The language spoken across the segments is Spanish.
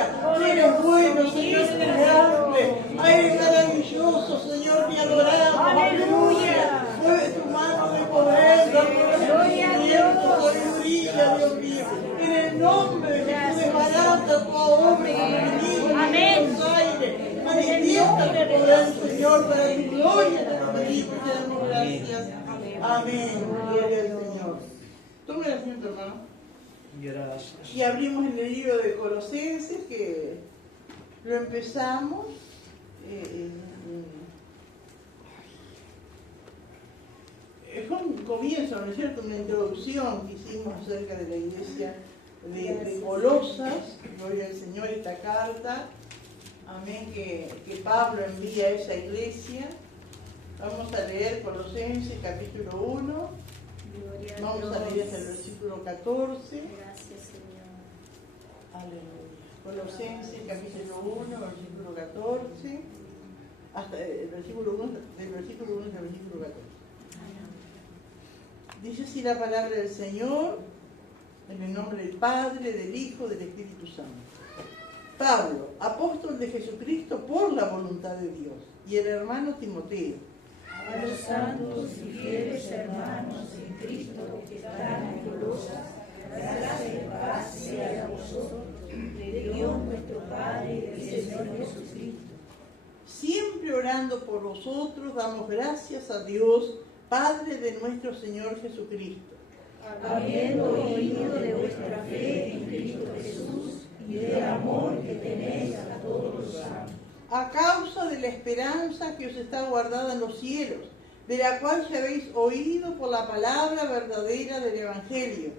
aleluya. Eres bueno, Señor, eres grande. Eres maravilloso, Señor, te adoramos. Aleluya. Mueve tu mano de poder, dame conocimiento, sabiduría, Dios mío. En el nombre de Jesús, desbarata tu obra en los aires. Manifiesta tu poder, Señor, para tu gloria. Te pedimos y te damos gracias. Amén. Gloria al Señor. Tome el asiento, hermano. Gracias. Y abrimos en el libro de Colosenses, que lo empezamos. Fue un comienzo, ¿no es cierto? Una introducción que hicimos acerca de la iglesia de Colosas. Gloria al Señor, esta carta. Amén, que Pablo envía a esa iglesia. Vamos a leer Colosenses capítulo 1. Vamos a leer hasta el versículo 14. Gracias, Señor. Aleluya. Colosenses capítulo 1, versículo 14. Hasta el versículo 1, del versículo 1 hasta el versículo 14. Dice así la palabra del Señor, en el nombre del Padre, del Hijo, del Espíritu Santo. Pablo, apóstol de Jesucristo por la voluntad de Dios, y el hermano Timoteo. A los santos y fieles hermanos en Cristo que están en Colosas, gracia y paz sea a vosotros, de Dios nuestro Padre y del Señor Jesucristo. Siempre orando por vosotros, damos gracias a Dios, Padre de nuestro Señor Jesucristo. Habiendo oído de vuestra fe en Cristo Jesús y del amor que tenéis a todos los santos. A causa de la esperanza que os está guardada en los cielos, de la cual ya habéis oído por la palabra verdadera del Evangelio,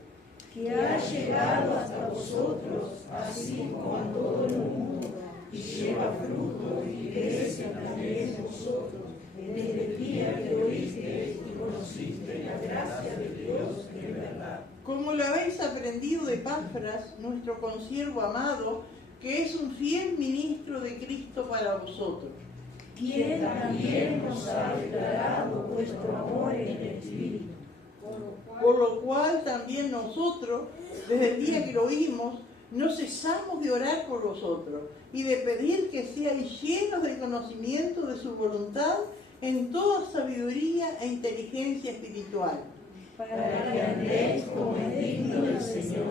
que ha llegado hasta vosotros, así como a todo el mundo, y lleva fruto y crece también en vosotros, desde el día que oísteis y conocisteis la gracia de Dios en verdad. como lo habéis aprendido de Epafras, nuestro consiervo amado, que es un fiel ministro de Cristo para vosotros. Quien también nos ha declarado vuestro amor en el Espíritu. Por lo cual también nosotros, desde el día que lo oímos, no cesamos de orar por vosotros y de pedir que seáis llenos del conocimiento de su voluntad en toda sabiduría e inteligencia espiritual. Para que andéis como es digno del Señor,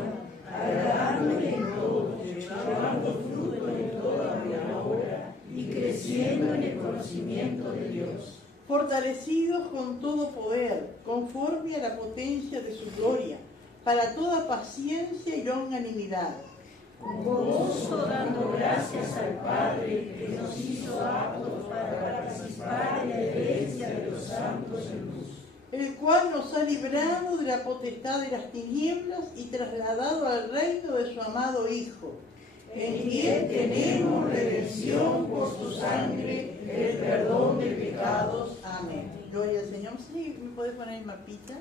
agradándole en todo, llevando fruto en toda buena obra y creciendo en el conocimiento de Dios. Fortalecidos con todo poder, conforme a la potencia de su gloria, para toda paciencia y longanimidad. Con gozo dando gracias al Padre que nos hizo aptos para participar en la herencia de los santos en luz. El cual nos ha librado de la potestad de las tinieblas y trasladado al reino de su amado Hijo, En quien tenemos redención por su sangre, el perdón de pecados. Amén. Gloria al Señor. ¿Sí? ¿Me podés poner el mapita?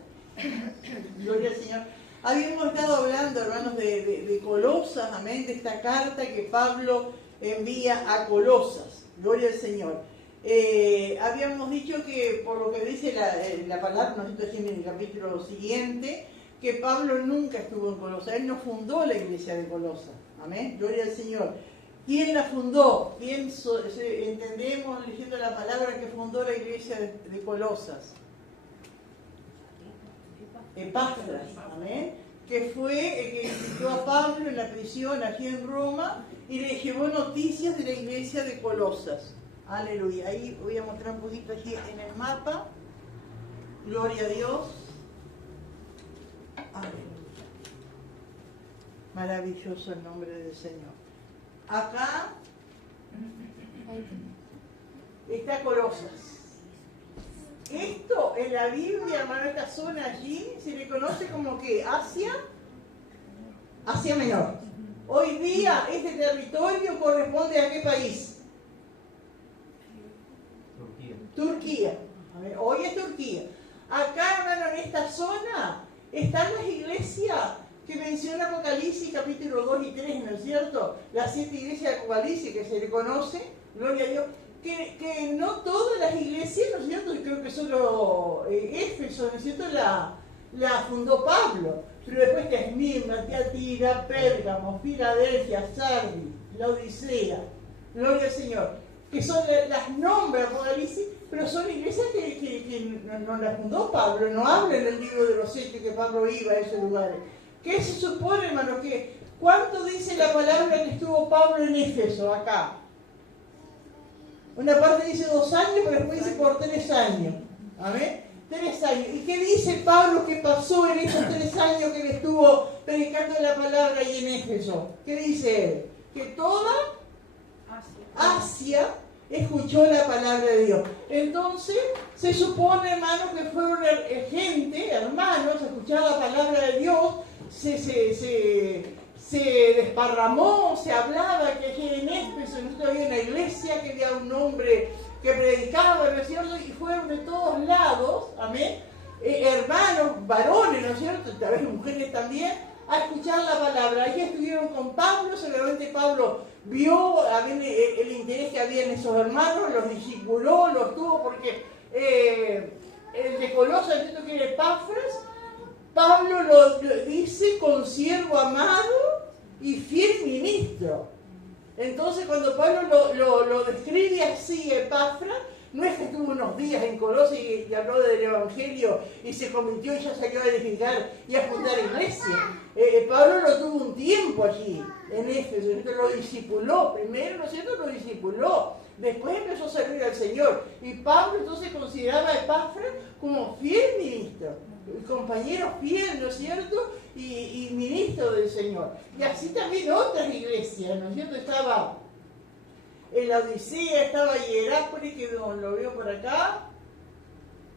Gloria al Señor. Habíamos estado hablando, hermanos, de Colosas, amén, de esta carta que Pablo envía a Colosas. Gloria al Señor. Habíamos dicho que, por lo que dice la palabra, nos está diciendo en el capítulo siguiente, que Pablo nunca estuvo en Colosas. Él no fundó la iglesia de Colosas. Amén. Gloria al Señor. ¿Quién la fundó? ¿Quién entendemos leyendo la palabra que fundó la iglesia de Colosas? Epafras, amén, que fue el que visitó a Pablo en la prisión aquí en Roma y le llevó noticias de la iglesia de Colosas. Aleluya. Ahí voy a mostrar un poquito aquí en el mapa. Gloria a Dios. Aleluya. Maravilloso el nombre del Señor. Acá está Colosas. Esto en la Biblia, hermano, esta zona allí se le conoce como que Asia Menor. Hoy día este territorio corresponde a qué país? Turquía. A ver, hoy es Turquía. Acá, hermano, en esta zona están las iglesias que menciona Apocalipsis capítulo 2 y 3, ¿no es cierto? Las 7 iglesias de Apocalipsis que se le conoce, gloria a Dios. Que no todas las iglesias, ¿no es cierto? Yo creo que solo Éfeso, ¿no es cierto? La fundó Pablo. Pero después está Esmirna, Tiatira, Pérgamo, Filadelfia, Sardis, la Odisea, gloria al Señor, que son las nombres Apocalipsis, pero son iglesias que no las fundó Pablo, no habla en el libro de los Hechos que Pablo iba a esos lugares. ¿Qué se supone, hermanos? ¿Cuánto dice la palabra que estuvo Pablo en Éfeso, acá? Una parte dice 2 años, pero después dice por 3 años. ¿Amén? 3 años. ¿Y qué dice Pablo que pasó en esos 3 años que le estuvo predicando la palabra ahí en Éfeso? ¿Qué dice él? Que toda Asia escuchó la palabra de Dios. Entonces, se supone, hermanos, que fueron gente, hermanos, a escuchar la palabra de Dios, se desparramó, se hablaba que aquí en Éfeso había una iglesia, que había un hombre que predicaba, ¿no es cierto? Y fueron de todos lados, amén, hermanos, varones, ¿no es cierto? Tal vez mujeres también, a escuchar la palabra. Ahí estuvieron con Pablo, seguramente Pablo vio el interés que había en esos hermanos, los discipuló, los tuvo, porque el de Colosas, ¿no? Que era Epafras, Pablo lo dice consiervo amado y fiel ministro. Entonces, cuando Pablo lo describe así, Epafras, no es que estuvo unos días en Colosas y habló del Evangelio y se convirtió y ya salió a edificar y a fundar iglesia. Pablo lo tuvo un tiempo allí, en Éfeso, entonces lo discipuló. Primero, ¿no es cierto?, lo discipuló. Después empezó a servir al Señor. Y Pablo entonces consideraba a Epafras como fiel ministro, compañero fiel, ¿no es cierto?, y ministro del Señor. Y así también otras iglesias, ¿no es cierto? Estaba en la Odisea, estaba Hierápolis, que lo veo por acá,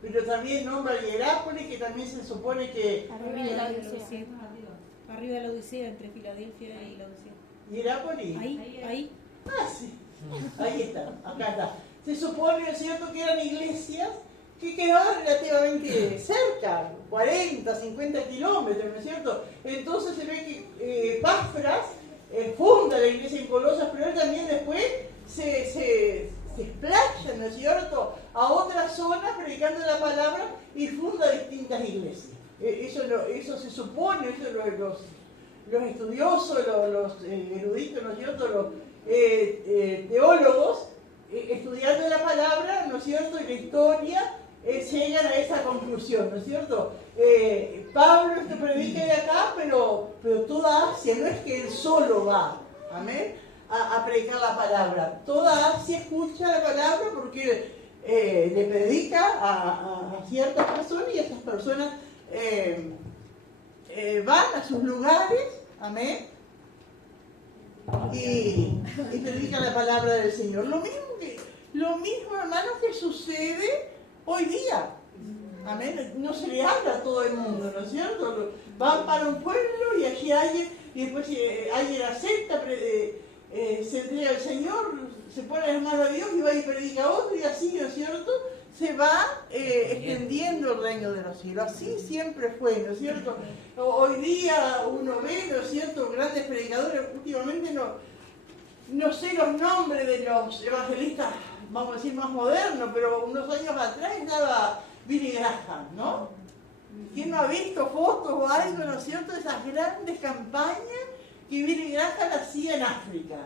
pero también nombra Hierápolis, que también se supone que... Arriba de la Odisea. Arriba de la Odisea, entre Filadelfia y la Odisea. ¿Hierápolis? Ahí. Ah, sí. Ahí está, acá está. Se supone, ¿no es cierto?, que eran iglesias que quedaban relativamente cerca, 40, 50 kilómetros, ¿no es cierto? Entonces se ve que Epafras funda la iglesia en Colosas, pero él también después se explaya, ¿no es cierto?, a otras zonas predicando la palabra y funda distintas iglesias. Eso se supone, eso los estudiosos, los eruditos, ¿no es cierto?, los teólogos, estudiando la palabra, ¿no es cierto?, y la historia, llegan a esa conclusión, ¿no es cierto? Pablo predica de acá, pero toda Asia, no es que él solo va, amén, a predicar la palabra. Toda Asia escucha la palabra porque le predica a ciertas personas y esas personas van a sus lugares, amén, y predican la palabra del Señor. Lo mismo, hermanos, que sucede hoy día. Amén. No se le habla a todo el mundo, ¿no es cierto? Van para un pueblo y allí y después alguien acepta, se entrega al Señor, se pone en las manos de Dios y va y predica a otro, y así, ¿no es cierto?, se va extendiendo el reino de los cielos. Así siempre fue, ¿no es cierto? Hoy día uno ve, ¿no es cierto?, grandes predicadores. Últimamente no sé los nombres de los evangelistas, vamos a decir, más modernos, pero unos años atrás estaba Billy Graham, ¿no? ¿Quién no ha visto fotos o algo, ¿no es cierto?, de esas grandes campañas que Billy Graham hacía en África,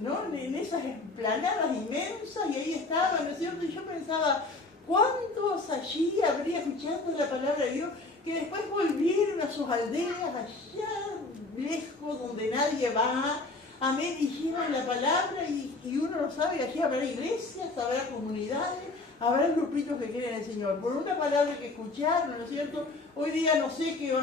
¿no? En esas esplanadas inmensas, y ahí estaba, ¿no es cierto? Y yo pensaba, ¿cuántos allí habría escuchado la palabra de Dios que después volvieron a sus aldeas allá lejos donde nadie va? Amén, y llevan la palabra y uno lo sabe, allí habrá iglesias, habrá comunidades, habrá grupitos que creen en el Señor. Por una palabra que escucharon, ¿no es cierto? Hoy día no sé qué,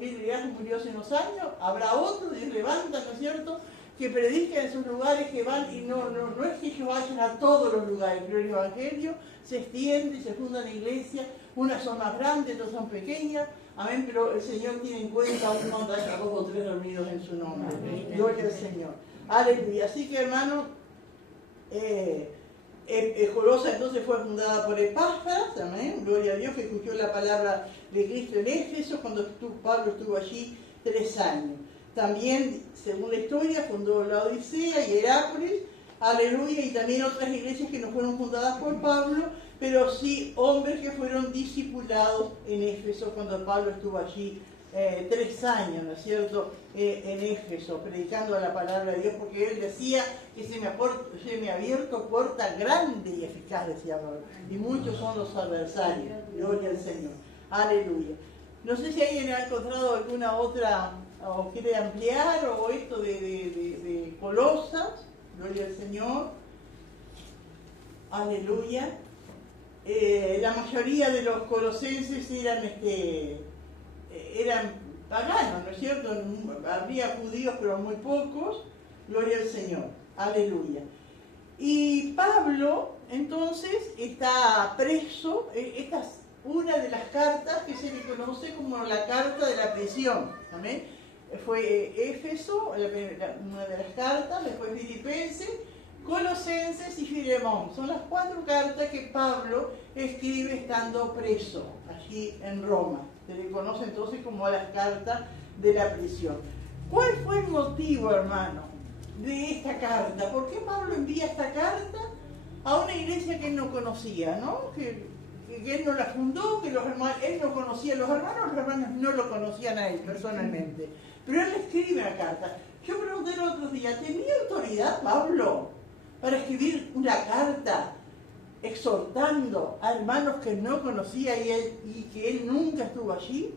Billy Graham murió hace unos años, habrá otro, Dios levanta, ¿no es cierto?, que predican en sus lugares, que van, y no es que ellos vayan a todos los lugares, pero el Evangelio se extiende, se fundan iglesias, unas son más grandes, otras son pequeñas, amén, pero el Señor tiene en cuenta aún cuando haya 2 o 3 reunidos en su nombre. Gloria al Señor. Aleluya. Así que, hermano, Colosas entonces fue fundada por Epafras, amén, gloria a Dios, que escuchó la palabra de Cristo en Éfeso cuando Pablo estuvo allí 3 años. También, según la historia, fundó la Odisea y Hierápolis, aleluya, y también otras iglesias que no fueron fundadas por Pablo, pero sí hombres que fueron discipulados en Éfeso cuando Pablo estuvo allí 3 años, ¿no es cierto?, en Éfeso, predicando la palabra de Dios, porque él decía que se me ha abierto puerta grande y eficaz, decía Pablo, y muchos son los adversarios. Gloria al Señor. Aleluya. No sé si alguien ha encontrado alguna otra, o quiere ampliar, o esto de Colosas. Gloria al Señor. Aleluya. La mayoría de los colosenses eran paganos, ¿no es cierto? Habría judíos, pero muy pocos. Gloria al Señor. Aleluya. Y Pablo, entonces, está preso. Esta es una de las cartas que se le conoce como la carta de la prisión. ¿Amén? Fue Éfeso, una de las cartas, después Filipenses, Colosenses y Filemón. Son las 4 cartas que Pablo escribe estando preso allí en Roma. Se le conoce entonces como las cartas de la prisión. ¿Cuál fue el motivo, hermano, de esta carta? ¿Por qué Pablo envía esta carta a una iglesia que él no conocía, ¿no? Que él no la fundó, que él no conocía a los hermanos no lo conocían a él personalmente. Pero él escribe la carta. Yo pregunté el otro día, ¿tenía autoridad Pablo para escribir una carta exhortando a hermanos que no conocía y que él nunca estuvo allí?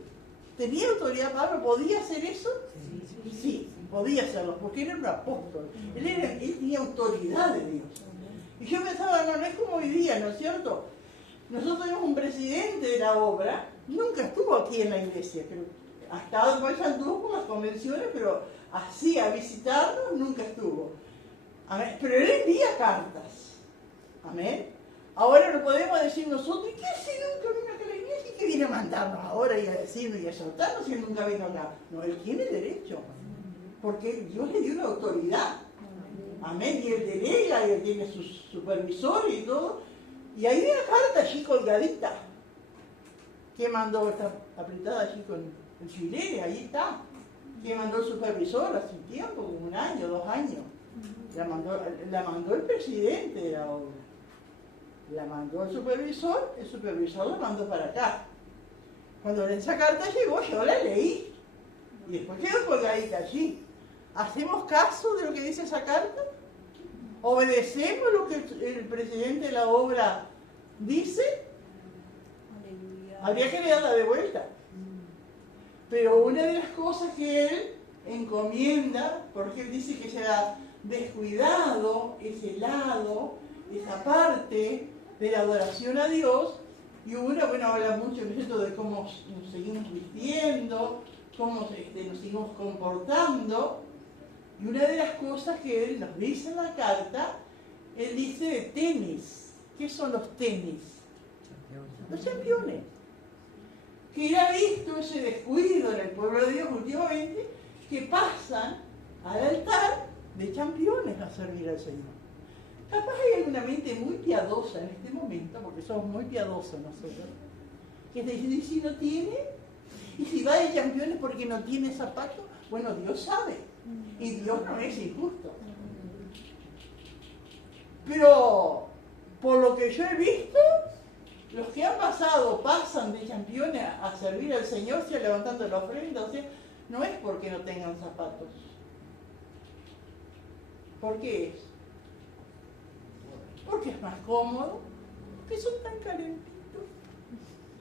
¿Tenía autoridad Pablo? ¿Podía hacer eso? Sí, podía hacerlo, porque él era un apóstol. Él tenía autoridad de Dios. Y yo pensaba, hermano, es como hoy día, ¿no es cierto? Nosotros tenemos un presidente de la obra, nunca estuvo aquí en la iglesia, pero ha estado en Paysandú con las convenciones, pero así a visitarnos nunca estuvo. Amén. Pero él envía cartas. Amén. Ahora no podemos decir nosotros, ¿y qué hace nunca vino acá a la iglesia? ¿Y qué viene a mandarnos ahora y a decirnos y a exhortarnos si él nunca vino acá? No, él tiene derecho, porque Dios le dio una autoridad. Amén. Y él delega, y él tiene su supervisor y todo. Y hay una carta allí colgadita, que mandó, está apretada allí con el chilere, ahí está. Que mandó el supervisor hace un tiempo, como 1 año, 2 años. La mandó el presidente de la obra. La mandó el supervisor la mandó para acá. Cuando esa carta llegó, yo la leí. Y después quedó colgadita allí. ¿Hacemos caso de lo que dice esa carta? ¿Obedecemos lo que el presidente de la obra dice? Aleluya. Habría que leerla de vuelta. Pero una de las cosas que él encomienda, porque él dice que se ha descuidado ese lado, esa parte de la adoración a Dios, y una, habla mucho de cómo nos seguimos vistiendo, cómo nos seguimos comportando. Y una de las cosas que él nos dice en la carta, él dice de tenis. ¿Qué son los tenis? Los championes. Que él ha visto ese descuido en el pueblo de Dios últimamente, que pasan al altar de championes a servir al Señor. Capaz hay alguna mente muy piadosa en este momento, porque somos muy piadosos nosotros, que te dice, ¿y si no tiene? ¿Y si va de championes porque no tiene zapatos? Bueno, Dios sabe. Y Dios no es injusto. Pero, por lo que yo he visto, los que pasan de championes a servir al Señor, sea levantando la ofrenda, o sea, no es porque no tengan zapatos. ¿Por qué es? Porque es más cómodo, porque son tan calentitos.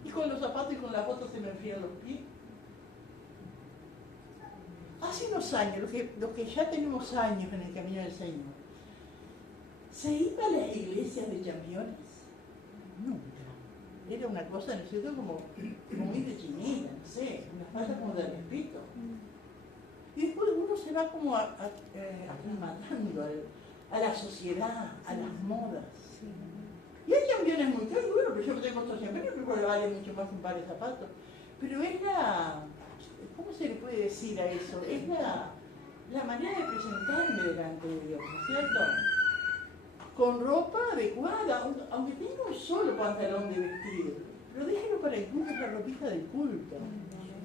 Y con los zapatos y con las botas se me enfrían los pies. Hace unos años, los que ya tenemos años en el camino del Señor, ¿se iba a las iglesias de championes? Nunca. Era una cosa, ¿no es cierto?, como muy de chinita, no sé, una falta como de respeto. Y después uno se va como aclimatando a la sociedad, a las modas. Y hay championes muy caros, bueno, pero yo tengo otros championes, pero le vale mucho más un par de zapatos. Pero es ¿cómo se le puede decir a eso? Es la manera de presentarme delante de Dios, ¿no es cierto? Con ropa adecuada, aunque tenga un solo pantalón de vestir, pero déjelo para el culto, es la ropita del culto,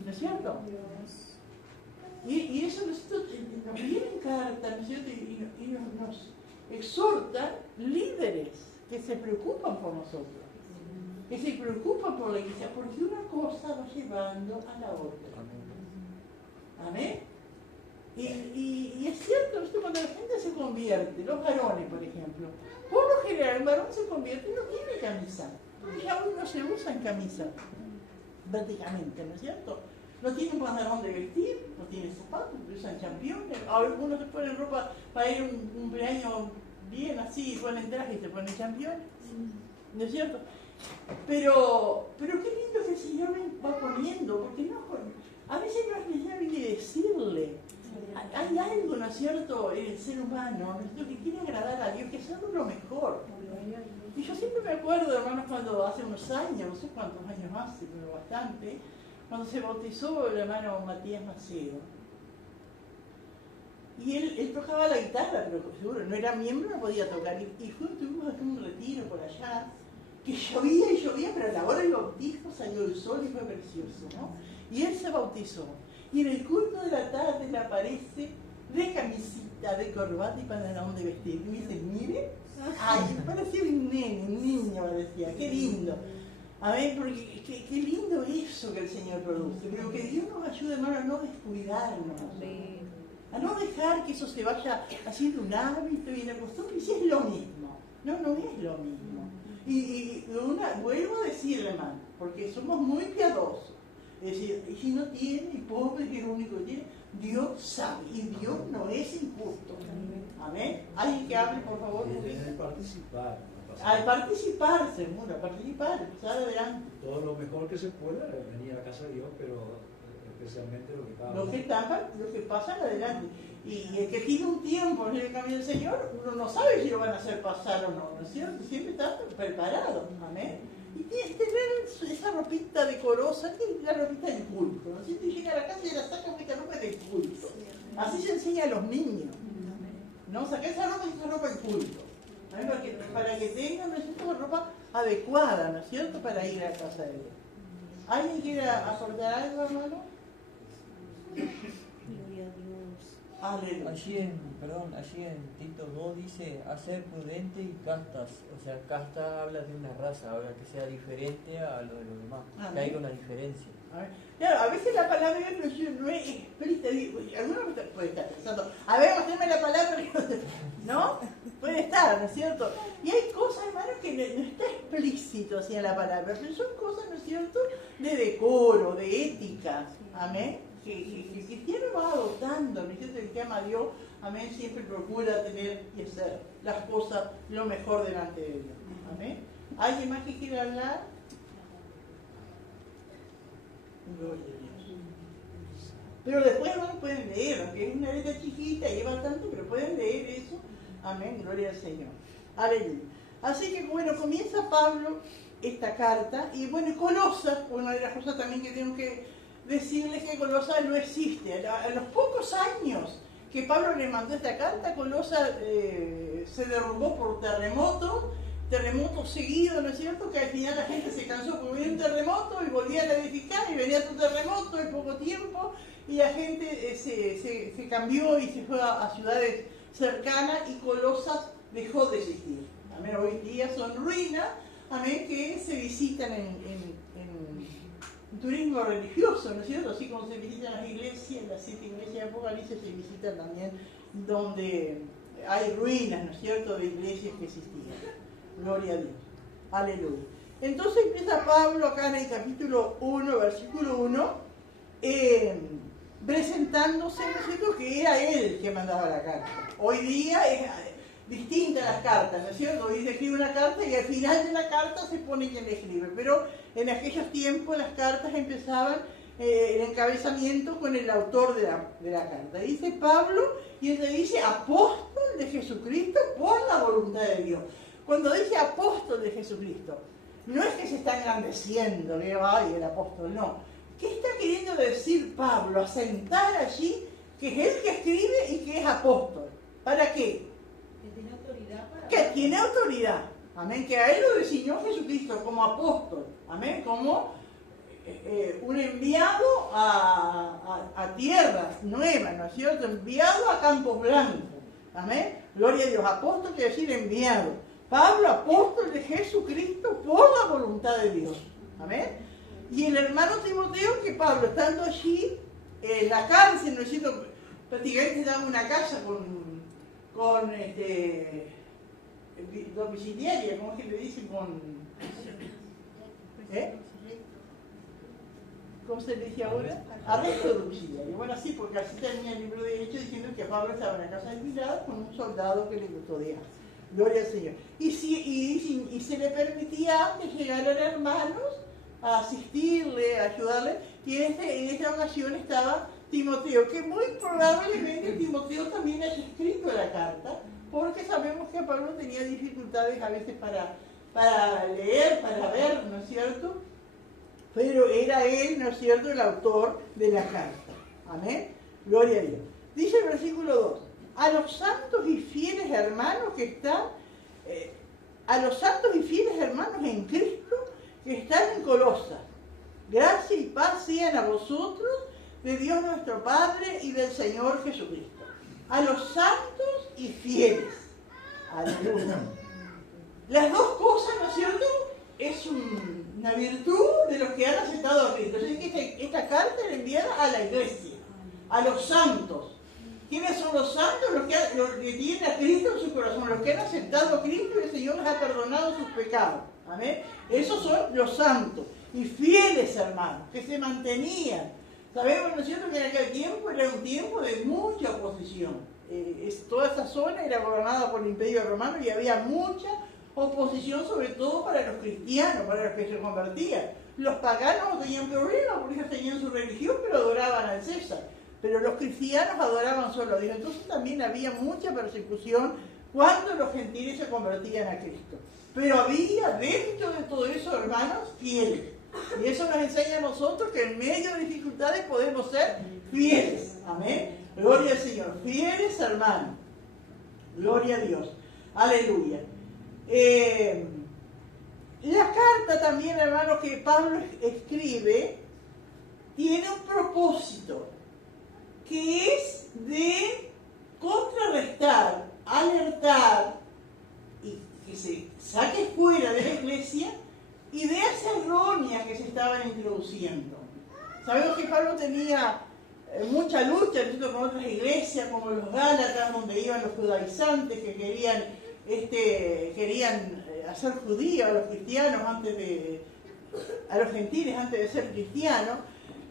¿no es cierto? Y eso nos vienen cartas, ¿no es cierto? Y nos exhortan líderes que se preocupan por nosotros, que se preocupan por la iglesia, porque una cosa va llevando a la otra. Amén. Y es cierto, ¿viste? Cuando la gente se convierte, los varones, por ejemplo, por lo general, un varón se convierte y no tiene camisa. Ya hoy no se usa en camisa, prácticamente, ¿no es cierto? No tienen pantalón de vestir, no tienen zapatos, usan championes. Algunos se ponen ropa para ir a un cumpleaños bien así, ponen traje y se ponen championes, ¿no es cierto? Pero qué lindo que el Señor me va poniendo, porque no, a veces no es necesario ni decirle. Hay algo, ¿no es cierto?, en el ser humano, ¿no es cierto?, que quiere agradar a Dios, que hacerlo lo mejor. Y yo siempre me acuerdo, hermanos, cuando hace unos años, no sé cuántos años hace, pero bastante, cuando se bautizó el hermano Matías Macedo. Y él tocaba la guitarra, pero seguro no era miembro, no podía tocar. Y tuvimos aquí un retiro por allá, que llovía y llovía, pero a la hora del bautismo salió el sol y fue precioso, ¿no? Y él se bautizó. Y en el culto de la tarde le aparece de camisita, de corbata y pantalón de vestir. Y me dice, mire, ay, parecía un nene, un niño parecía, qué lindo. A ver, porque qué lindo eso que el Señor produce. Pero que Dios nos ayude, hermano, a no descuidarnos. A no dejar que eso se vaya haciendo un hábito y una costumbre. Y si es lo mismo. No, no es lo mismo. Y vuelvo a decirle, hermano, porque somos muy piadosos. Es decir, y si no tiene, y pobre que es lo único que tiene, Dios sabe, y Dios no es injusto. Amén. ¿Alguien que hable, por favor? Participar. Al participar, seguro, participar, pasar adelante. Todo lo mejor que se pueda, venir a la casa de Dios, pero especialmente lo que está. Lo que pasa adelante. Y el que tiene un tiempo en el camino del Señor, uno no sabe si lo van a hacer pasar o no, ¿no es cierto? Siempre está preparado. Amén. Y tener esa ropita decorosa, que es la ropita del culto, ¿no? Si tú llegas a la casa y la sacas esta ropa del culto. Así se enseña a los niños. ¿No? Sacar esa ropa del culto. Para que tengan una ropa adecuada, ¿no es cierto?, para ir a la casa de Dios. ¿Alguien quiere aportar algo, hermano? Gloria a Dios. Aleluya. Allí en Tito 2 dice hacer prudente y castas. O sea, casta habla de una raza, habla que sea diferente a lo de los demás. Que haya una diferencia. Claro, a veces la palabra no es explícita. Algunos puede estar pensando, a ver, mostrame la palabra, ¿no? Puede estar, ¿no es cierto? Y hay cosas, hermanos, que no está explícito así en la palabra, pero son cosas, ¿no es cierto?, de decoro, de ética. Amén. Que el cristiano va adoptando, ¿no es cierto? El que ama a Dios, amén, siempre procura tener y hacer las cosas lo mejor delante de Dios. Amén. ¿Alguien más que quiera hablar? Gloria a Dios. Pero después, hermanos, pueden leer, aunque es una letra chiquita, lleva tanto, pero pueden leer eso. Amén, gloria al Señor. Aleluya. Así que, bueno, comienza Pablo esta carta, y bueno, y Colosas, una de las cosas también que tengo que decirles que Colosas no existe. A los pocos años que Pablo le mandó esta carta, Colosas se derrumbó por terremotos seguidos, ¿no es cierto? Que al final la gente se cansó porque venía un terremoto y volvían a edificar y venía otro terremoto en poco tiempo y la gente se cambió y se fue a ciudades cercanas y Colosas dejó de existir. Amén. Hoy día son ruinas, amén, que se visitan en turismo religioso, ¿no es cierto? Así como se visitan las iglesias, las 7 iglesias de Apocalipsis se visitan también donde hay ruinas, ¿no es cierto?, de iglesias que existían. Gloria a Dios. Aleluya. Entonces empieza Pablo acá en el capítulo 1, versículo 1, presentándose, ¿no es cierto?, que era él que mandaba la carta. Hoy día es distinta las cartas, ¿no es cierto? Hoy se escribe una carta y al final de la carta se pone quien la escribe, pero en aquellos tiempos las cartas empezaban el encabezamiento con el autor de la carta. Dice Pablo y él dice apóstol de Jesucristo por la voluntad de Dios. Cuando dice apóstol de Jesucristo, no es que se está engrandeciendo, que ay, el apóstol, no. ¿Qué está queriendo decir Pablo? Asentar allí que es él que escribe y que es apóstol. ¿Para qué? Que tiene autoridad para... Que tiene autoridad. Amén. Que a él lo designó Jesucristo como apóstol. Amén. Como un enviado a tierras nuevas, ¿no es cierto? Enviado a campos blancos. Amén. Gloria a Dios. Apóstol quiere decir enviado. Pablo, apóstol de Jesucristo por la voluntad de Dios. Amén. Y el hermano Timoteo, que Pablo, estando allí, la cárcel, ¿no es cierto? Prácticamente daba una casa con domiciliaria, ¿cómo es que le dicen? ¿Cómo se le dice ahora? Arresto domiciliario. Bueno, sí, porque así termina el libro de Hechos diciendo que Pablo estaba en la casa alquilada con un soldado que le custodiaba. Gloria al Señor. Y se le permitía que llegaran hermanos a asistirle, a ayudarle, y en esta ocasión estaba Timoteo, que muy probablemente Timoteo también haya escrito la carta, porque sabemos que Pablo tenía dificultades a veces para leer, para ver, ¿no es cierto? Pero era él, ¿no es cierto?, el autor de la carta. Amén. Gloria a Dios. Dice el versículo 2, a los santos y fieles hermanos que están, a los santos y fieles hermanos en Cristo que están en Colosas, gracia y paz sean a vosotros, de Dios nuestro Padre y del Señor Jesucristo. A los santos y fieles. Aleluya. Las dos cosas, ¿no es cierto?, es una virtud de los que han aceptado a Cristo. Así que esta carta era enviada a la iglesia, a los santos. ¿Quiénes son los santos? Los que tienen a Cristo en su corazón, los que han aceptado a Cristo y el Señor les ha perdonado sus pecados. Amén. Esos son los santos y fieles hermanos, que se mantenían. Sabemos, ¿no es cierto?, que en aquel tiempo era un tiempo de mucha oposición. Toda esta zona era gobernada por el Imperio Romano y había mucha oposición, sobre todo para los cristianos, para los que se convertían. Los paganos no tenían problema, porque ellos tenían su religión, pero adoraban al César. Pero los cristianos adoraban solo a Dios. Entonces también había mucha persecución cuando los gentiles se convertían a Cristo. Pero había dentro de todo eso, hermanos, fieles. Y eso nos enseña a nosotros que en medio de dificultades podemos ser fieles. Amén. Gloria al Señor. Fieles hermanos. Gloria a Dios. Aleluya. La carta también, hermanos, que Pablo escribe, tiene un propósito, que es de contrarrestar, alertar, y que se saque fuera de la iglesia ideas erróneas que se estaban introduciendo. Sabemos que Pablo tenía mucha lucha con otras iglesias, como los Gálatas, donde iban los judaizantes que querían hacer judíos a los cristianos a los gentiles antes de ser cristianos.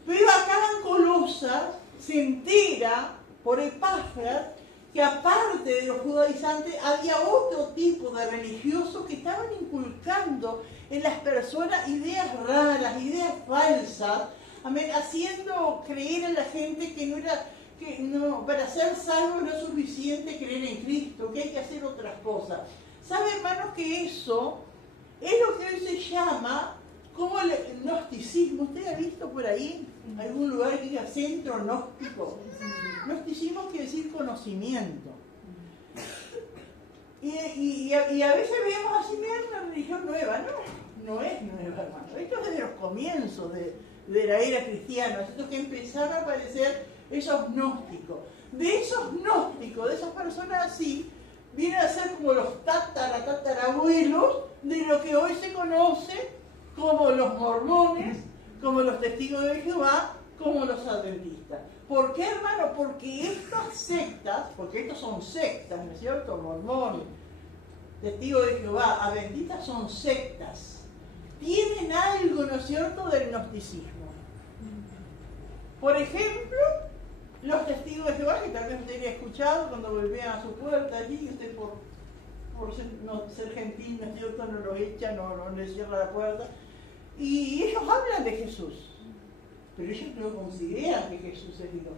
Pero acá en Colosas se entera por Epafras que aparte de los judaizantes había otro tipo de religiosos que estaban inculcando en las personas ideas raras, ideas falsas, haciendo creer a la gente que para ser salvo no es suficiente creer en Cristo, que hay que hacer otras cosas. ¿Sabe, hermanos, que eso es lo que hoy se llama como el gnosticismo? ¿Usted ha visto por ahí algún lugar que diga centro gnóstico? Gnosticismo quiere decir conocimiento. Y a veces vemos así, mira, una religión nueva. No es nueva, hermano. Esto es desde los comienzos de la era cristiana. Esto que empezaron a aparecer esos gnósticos. De esos gnósticos, de esas personas así, vienen a ser como los tatarabuelos de lo que hoy se conoce como los mormones, como los testigos de Jehová, como los adventistas. ¿Por qué, hermano? Porque estas sectas, porque estos son sectas, ¿no es cierto? Mormones, testigos de Jehová, adventistas son sectas. Tienen algo, ¿no es cierto?, del gnosticismo. Por ejemplo, los testigos de Jehová, que tal vez usted haya escuchado cuando volvían a su puerta allí, usted por ser gentil, ¿no es cierto?, no lo echa, no le cierra la puerta. Y ellos hablan de Jesús, pero ellos no consideran que Jesús es Dios.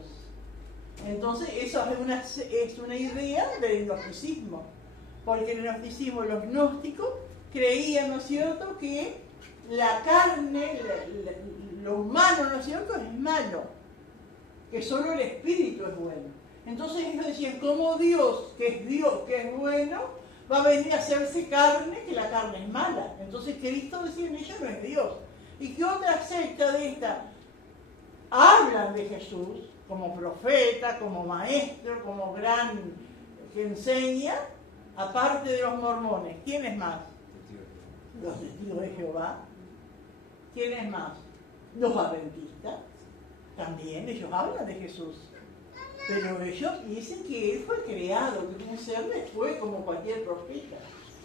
Entonces, eso es una idea del gnosticismo, porque en el gnosticismo los gnósticos creían, ¿no es cierto?, que la carne, lo humano, ¿no es cierto?, es malo, que solo el espíritu es bueno. Entonces ellos decían, como Dios, que es bueno, va a venir a hacerse carne, que la carne es mala. Entonces Cristo, decían ellos, no es Dios. ¿Y qué otra secta de esta? Hablan de Jesús como profeta, como maestro, como gran que enseña, aparte de los mormones. ¿Quién es más? Los testigos de Jehová. ¿Quién es más? Los adventistas. También ellos hablan de Jesús. Pero ellos dicen que Él fue creado, que fue un ser después como cualquier profeta.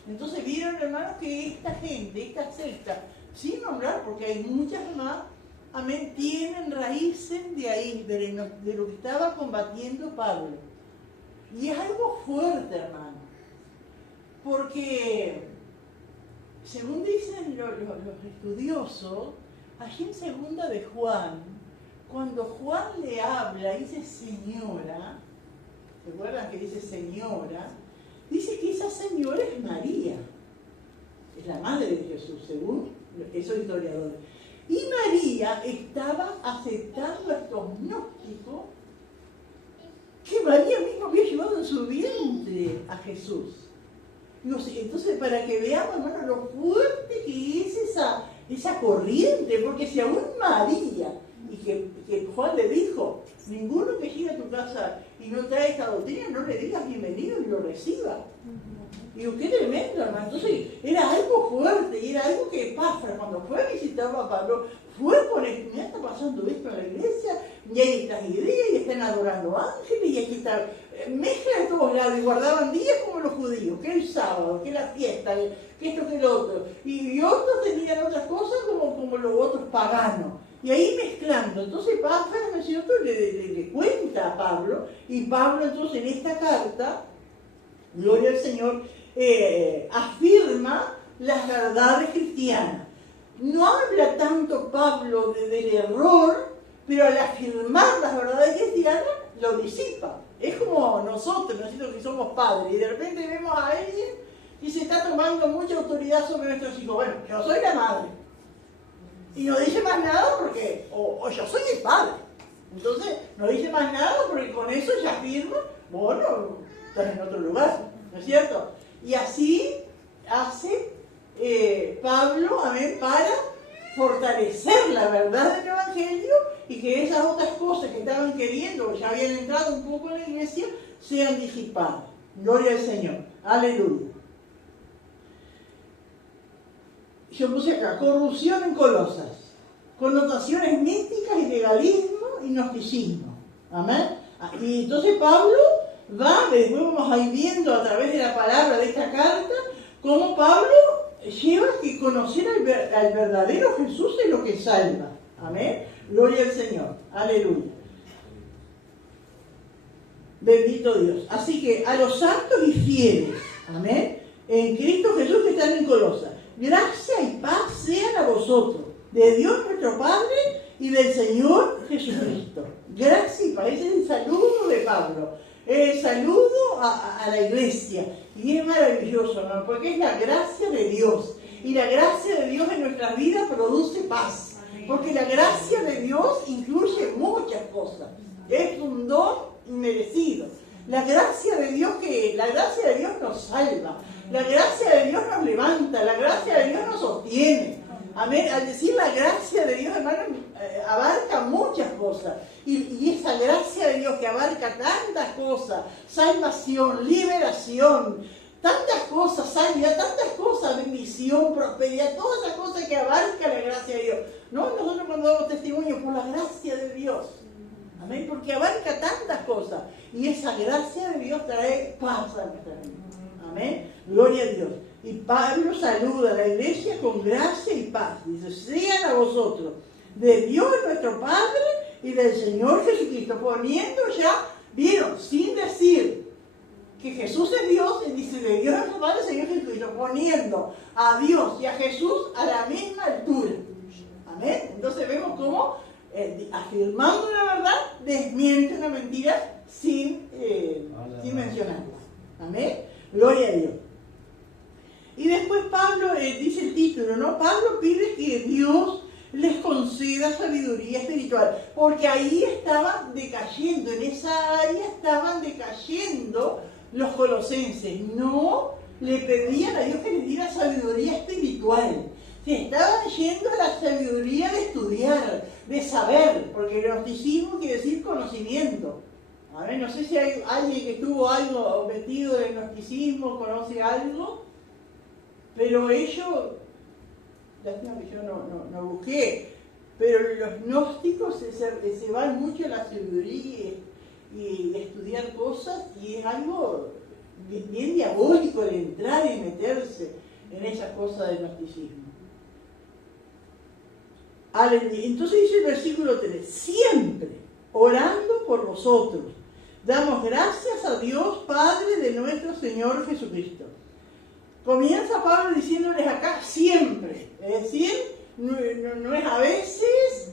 Entonces vieron, hermanos, que esta gente, esta secta, sin nombrar, porque hay muchas más, amén, tienen raíces de ahí, de lo que estaba combatiendo Pablo. Y es algo fuerte, hermano, porque según dicen los estudiosos, allí en segunda de Juan, cuando Juan le habla, dice señora, ¿se acuerdan que dice señora? Dice que esa señora es María, es la madre de Jesús, según esos historiadores. Y María estaba aceptando a estos gnósticos que María misma había llevado en su vientre a Jesús. Entonces, para que veamos, hermano, lo fuerte que es esa corriente, porque si aún María, y que Juan le dijo, ninguno que llegue a tu casa y no trae esta doctrina, no le digas bienvenido y lo reciba. Digo, qué tremendo, hermano. Entonces, era algo fuerte, y era algo que Epafras, cuando fue a visitar a Pablo, fue con esto, mira, está pasando esto en la iglesia, y hay estas ideas, y están adorando ángeles, y aquí está, mezcla de todos lados, y guardaban días como los judíos, que el sábado, que la fiesta, que esto, que lo otro, y otros tenían otras cosas como los otros paganos. Y ahí mezclando, entonces Epafras, ¿no es cierto?, le cuenta a Pablo, y Pablo entonces en esta carta, gloria al Señor, afirma las verdades cristianas. No habla tanto Pablo del error, pero al afirmar las verdades cristianas, lo disipa. Es como nosotros que somos padres, y de repente vemos a alguien y se está tomando mucha autoridad sobre nuestros hijos. Bueno, yo soy la madre. Y no dice más nada porque, o yo soy el padre. Entonces, no dice más nada porque con eso ya afirma, bueno, estás en otro lugar, ¿no es cierto? Y así hace Pablo, amén, para fortalecer la verdad del Evangelio y que esas otras cosas que estaban queriendo, ya habían entrado un poco en la iglesia, sean disipadas. Gloria al Señor. Aleluya. Yo puse acá, corrupción en Colosas, connotaciones místicas y legalismo y gnosticismo. Amén. Y entonces Pablo va, después vamos a ir viendo a través de la palabra de esta carta, cómo Pablo lleva que conocer al verdadero Jesús es lo que salva. Amén. Gloria al Señor. Aleluya. Bendito Dios. Así que a los santos y fieles, amén, en Cristo Jesús que están en Colosas, gracia y paz sean a vosotros, de Dios nuestro Padre y del Señor Jesucristo. Gracia y paz. Ese es el saludo de Pablo. El saludo a la iglesia. Y es maravilloso, ¿no? Porque es la gracia de Dios. Y la gracia de Dios en nuestras vidas produce paz. Porque la gracia de Dios incluye muchas cosas. Es un don inmerecido. La gracia de Dios nos salva. La gracia de Dios nos levanta. La gracia de Dios nos sostiene. Amén. Al decir la gracia de Dios, hermano, abarca muchas cosas. Y esa gracia de Dios que abarca tantas cosas, salvación, liberación, tantas cosas, sanidad, tantas cosas, bendición, prosperidad, todas esas cosas que abarca la gracia de Dios. No, nosotros cuando damos testimonio por la gracia de Dios. Amén. Porque abarca tantas cosas. Y esa gracia de Dios trae paz a nuestra vida. Amén. Gloria a Dios. Y Pablo saluda a la iglesia con gracia y paz. Dice, sean a vosotros de Dios nuestro Padre y del Señor Jesucristo. Poniendo ya, vieron, sin decir que Jesús es Dios, y dice de Dios nuestro Padre y del Señor Jesucristo. Poniendo a Dios y a Jesús a la misma altura. Amén. Entonces vemos cómo, afirmando una verdad, desmiente una mentira sin mencionarla. Amén. Gloria a Dios. Y después Pablo, dice el título, ¿no? Pablo pide que Dios les conceda sabiduría espiritual, porque ahí estaban decayendo, en esa área estaban decayendo los colosenses. No le pedían a Dios que les diera sabiduría espiritual. Se estaban yendo a la sabiduría de estudiar, de saber, porque el gnosticismo quiere decir conocimiento. A ver, no sé si hay alguien que estuvo algo metido en el gnosticismo, conoce algo. Pero ellos, lástima que yo no busqué, pero los gnósticos se van mucho a la sabiduría y estudiar cosas, y es algo bien diabólico el entrar y meterse en esas cosas del gnosticismo. Entonces dice el versículo 3, siempre orando por vosotros, damos gracias a Dios Padre de nuestro Señor Jesucristo. Comienza Pablo diciéndoles acá siempre, es decir, no es a veces,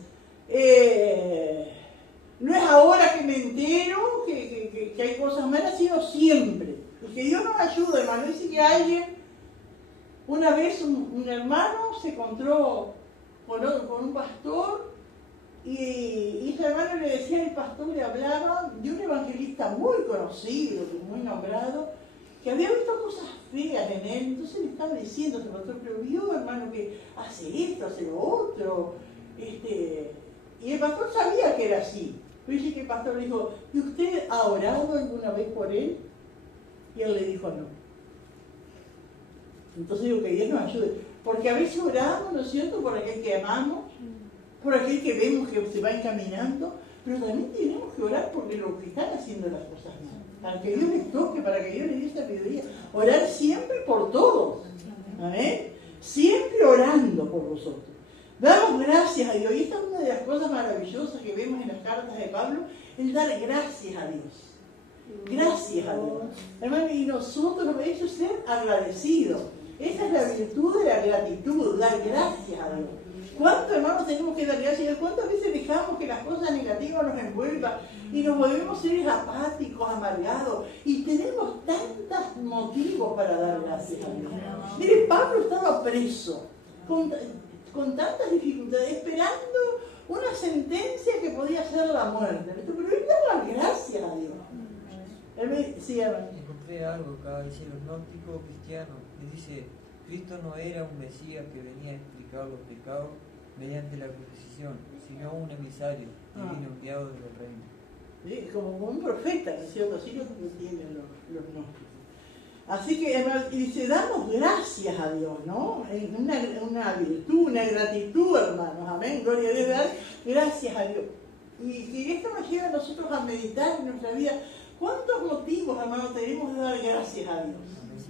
no es ahora que me entero que hay cosas malas, sino siempre. Y que Dios nos ayude, hermano. Dice que una vez un hermano se encontró con un pastor y ese hermano le decía al pastor, le hablaba de un evangelista muy conocido, muy nombrado, que había visto cosas feas en él. Entonces le estaba diciendo al pastor, pero vio, hermano, que hace esto, hace lo otro. Y el pastor sabía que era así. Pero dice que el pastor le dijo, ¿y usted ha orado alguna vez por él? Y él le dijo no. Entonces digo que Dios nos ayude. Porque a veces oramos, ¿no es cierto?, por aquel que amamos, por aquel que vemos que se va encaminando, pero también tenemos que orar porque los que están haciendo las cosas mal, para que Dios les toque, para que Dios les dé sabiduría. Orar siempre por todos. ¿Amén? Siempre orando por vosotros. Damos gracias a Dios. Y esta es una de las cosas maravillosas que vemos en las cartas de Pablo, el dar gracias a Dios. Gracias a Dios. Hermano, y nosotros nos hemos hecho ser agradecidos. Esa es la virtud de la gratitud, dar gracias a Dios. ¿Cuánto, hermanos, tenemos que dar gracias a Dios? ¿Cuántas veces dejamos que las cosas negativas nos envuelvan y nos volvemos seres apáticos, amargados? Y tenemos tantos motivos para dar gracias a Dios. Mire, Pablo estaba preso, con tantas dificultades, esperando una sentencia que podía ser la muerte. Pero él daba gracias a Dios. Sí, hermano. Encontré algo acá, dice los gnósticos cristianos, les dice, Cristo no era un Mesías que venía a explicar los pecados mediante la crucifixión, sino un emisario, divino enviado del reino. Sí, como un profeta, ¿no es cierto? Así lo entienden los gnósticos. Así que dice, damos gracias a Dios, ¿no? Una virtud, una gratitud, hermanos, amén, gloria a Dios, dar gracias a Dios. Y que esto nos lleva a nosotros a meditar en nuestra vida. ¿Cuántos motivos, hermanos, tenemos de dar gracias a Dios?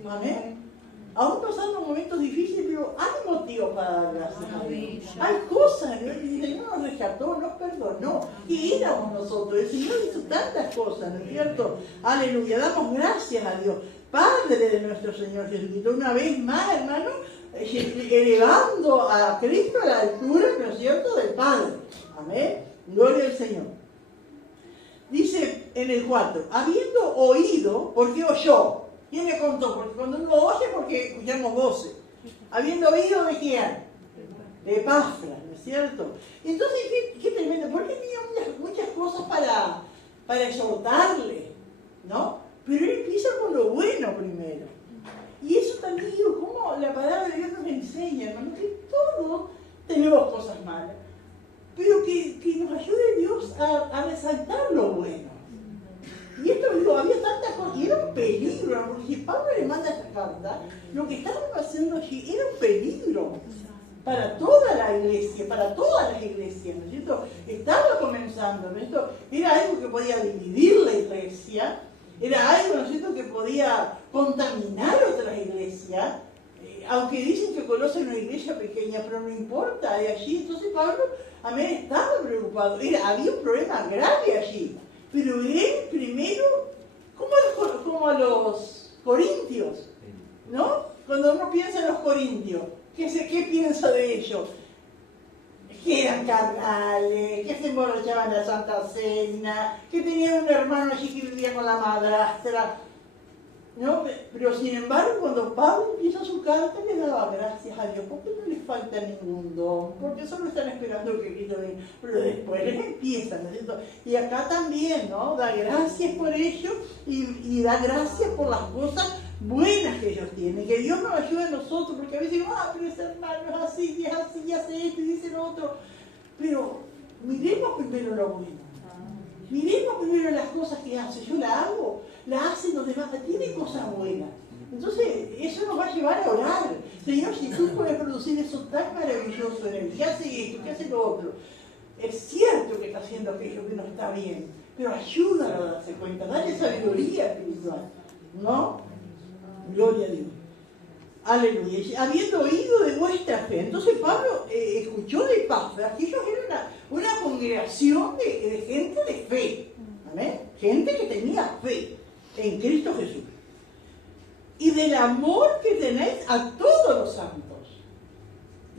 Amén. Aún pasando momentos difíciles, pero hay motivos para dar gracias a Dios. Hay cosas, ¿no? El Señor nos rescató, nos perdonó. ¿Qué éramos nosotros? El Señor hizo tantas cosas, ¿no es cierto? Aleluya, damos gracias a Dios, Padre de nuestro Señor Jesucristo. Una vez más, hermano, elevando a Cristo a la altura, ¿no es cierto?, del Padre. Amén. Gloria al Señor. Dice en el 4, habiendo oído, porque oyó. ¿Quién le contó? Porque cuando uno oye, porque escuchamos voces. Habiendo oído, ¿de quién? De Epafras, ¿no es cierto? Entonces, qué tremendo, porque tenía muchas cosas para exhortarle, ¿no? Pero él empieza con lo bueno primero. Y eso también digo, como la palabra de Dios nos enseña, hermano, que todos tenemos cosas malas, pero que nos ayude Dios a resaltar lo bueno. Y esto, digo, había tantas cosas, y era un peligro, porque si Pablo le manda esta carta, lo que estaban haciendo allí era un peligro para toda la iglesia, para todas las iglesias, ¿no es cierto? Estaba comenzando, ¿no es cierto? Era algo que podía dividir la iglesia, era algo, ¿no es cierto?, que podía contaminar otras iglesias, aunque dicen que Colosas es una iglesia pequeña, pero no importa, de allí. Entonces Pablo, amén, estaba preocupado, había un problema grave allí. Pero él primero, como a los corintios, ¿no? Cuando uno piensa en los corintios, ¿qué piensa de ellos? Que eran carnales, que se emborrachaban en la Santa Cena, que tenían un hermano allí que vivía con la madrastra, ¿no? Pero sin embargo, cuando Pablo empieza su carta, le daba gracias a Dios, porque no les falta ningún don, porque solo están esperando que Cristo venga, pero después les empiezan, ¿no es cierto? Y acá también, ¿no? Da gracias por ello y da gracias por las cosas buenas que ellos tienen, que Dios nos ayude a nosotros, porque a veces digo, pero ese hermano es así, y es así, y hace esto, y dice lo otro, pero miremos primero lo bueno. Miremos primero las cosas que hace. Yo la hago, la hacen los demás, tiene cosas buenas. Entonces, eso nos va a llevar a orar. Señor, si tú puedes producir eso tan maravilloso en él, ¿qué hace esto? ¿Qué hace lo otro? Es cierto que está haciendo aquello que no está bien, pero ayúdalo a darse cuenta, dale sabiduría espiritual, ¿no? Gloria a Dios. Aleluya. Y habiendo oído de vuestra fe, entonces Pablo escuchó de Pafra que ellos eran una congregación de gente de fe, ¿amén? Gente que tenía fe en Cristo Jesús. Y del amor que tenéis a todos los santos.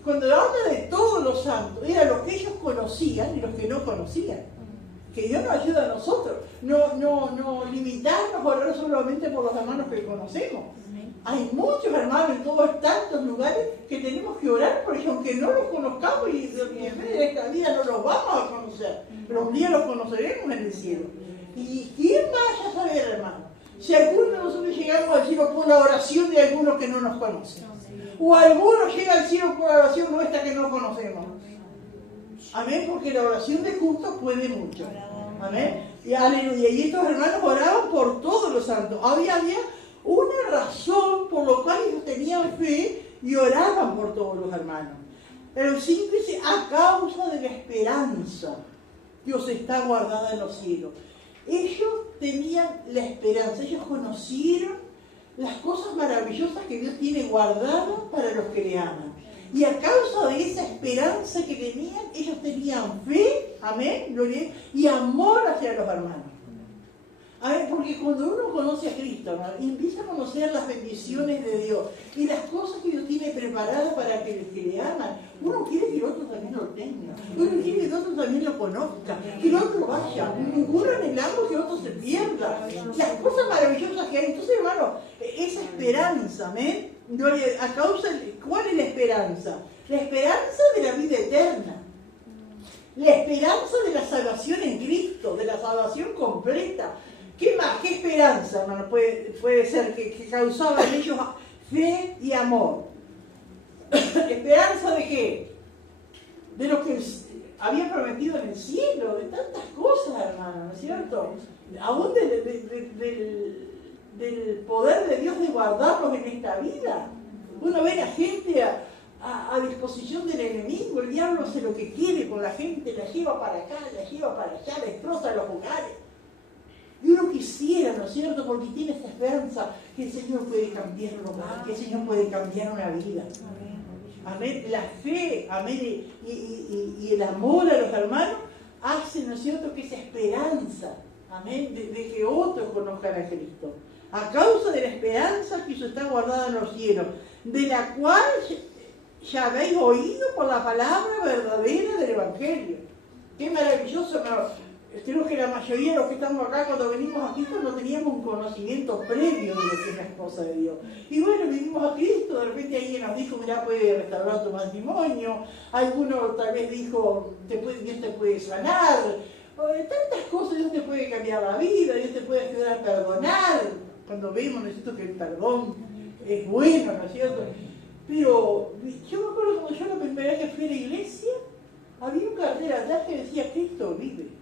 Cuando habla de todos los santos, era los que ellos conocían y los que no conocían. Que Dios nos ayuda a nosotros. No limitarnos a orar solamente por los hermanos que conocemos. Hay muchos hermanos en todos tantos lugares que tenemos que orar por ellos, aunque no los conozcamos y en vez de esta vida no los vamos a conocer. Pero un día los conoceremos en el cielo. ¿Y quién vaya a saber, hermano? Si algunos de nosotros llegamos al cielo por la oración de algunos que no nos conocen. O algunos llegan al cielo por la oración nuestra que no conocemos. Amén, porque la oración de justo puede mucho. Amén. Y aleluya. Y estos hermanos oraban por todos los santos. Había una razón por la cual ellos tenían fe y oraban por todos los hermanos. El 5 dice, a causa de la esperanza que os está guardada en los cielos. Ellos tenían la esperanza, ellos conocieron las cosas maravillosas que Dios tiene guardadas para los que le aman. Y a causa de esa esperanza que tenían, ellos tenían fe, amén, gloria, y amor hacia los hermanos. A ver, porque cuando uno conoce a Cristo, hermano, y empieza a conocer las bendiciones de Dios y las cosas que Dios tiene preparadas para que los que le aman, uno quiere que el otro también lo tenga, uno quiere que el otro también lo conozca, que el otro vaya, ninguno anhelamos que el otro se pierda, las cosas maravillosas que hay. Entonces, hermano, esa esperanza, amén, a causa de, ¿cuál es la esperanza? La esperanza de la vida eterna. La esperanza de la salvación en Cristo, de la salvación completa. ¿Qué más? ¿Qué esperanza, hermano? Puede ser que causaba en ellos fe y amor. ¿Esperanza de qué? De lo que había prometido en el cielo, de tantas cosas, hermano, ¿no es cierto? Aún del poder de Dios de guardarlos en esta vida. Uno ve a la gente a disposición del enemigo, el diablo hace lo que quiere con la gente, la lleva para acá, la lleva para allá, destroza los hogares. Y uno quisiera, ¿no es cierto? Porque tiene esta esperanza que el Señor puede cambiar un hogar, que el Señor puede cambiar una vida. Amén. La fe, amén, y el amor a los hermanos hacen, ¿no es cierto?, que esa esperanza, amén, de que otros conozcan a Cristo. A causa de la esperanza que eso está guardada en los cielos, de la cual ya habéis oído por la palabra verdadera del Evangelio. Qué maravilloso, hermano. Creo que la mayoría de los que estamos acá, cuando venimos a Cristo, no teníamos un conocimiento previo de lo que es la esposa de Dios. Y bueno, vinimos a Cristo, de repente alguien nos dijo, mirá, puede restaurar tu matrimonio. Alguno tal vez dijo, Dios te puede sanar. Tantas cosas, Dios te puede cambiar la vida, Dios te puede ayudar a perdonar. Cuando vemos, ¿no es cierto?, que el perdón es bueno, ¿no es cierto? Pero yo me acuerdo cuando yo la primera vez que fui a la iglesia, había un cartel atrás que decía, Cristo vive.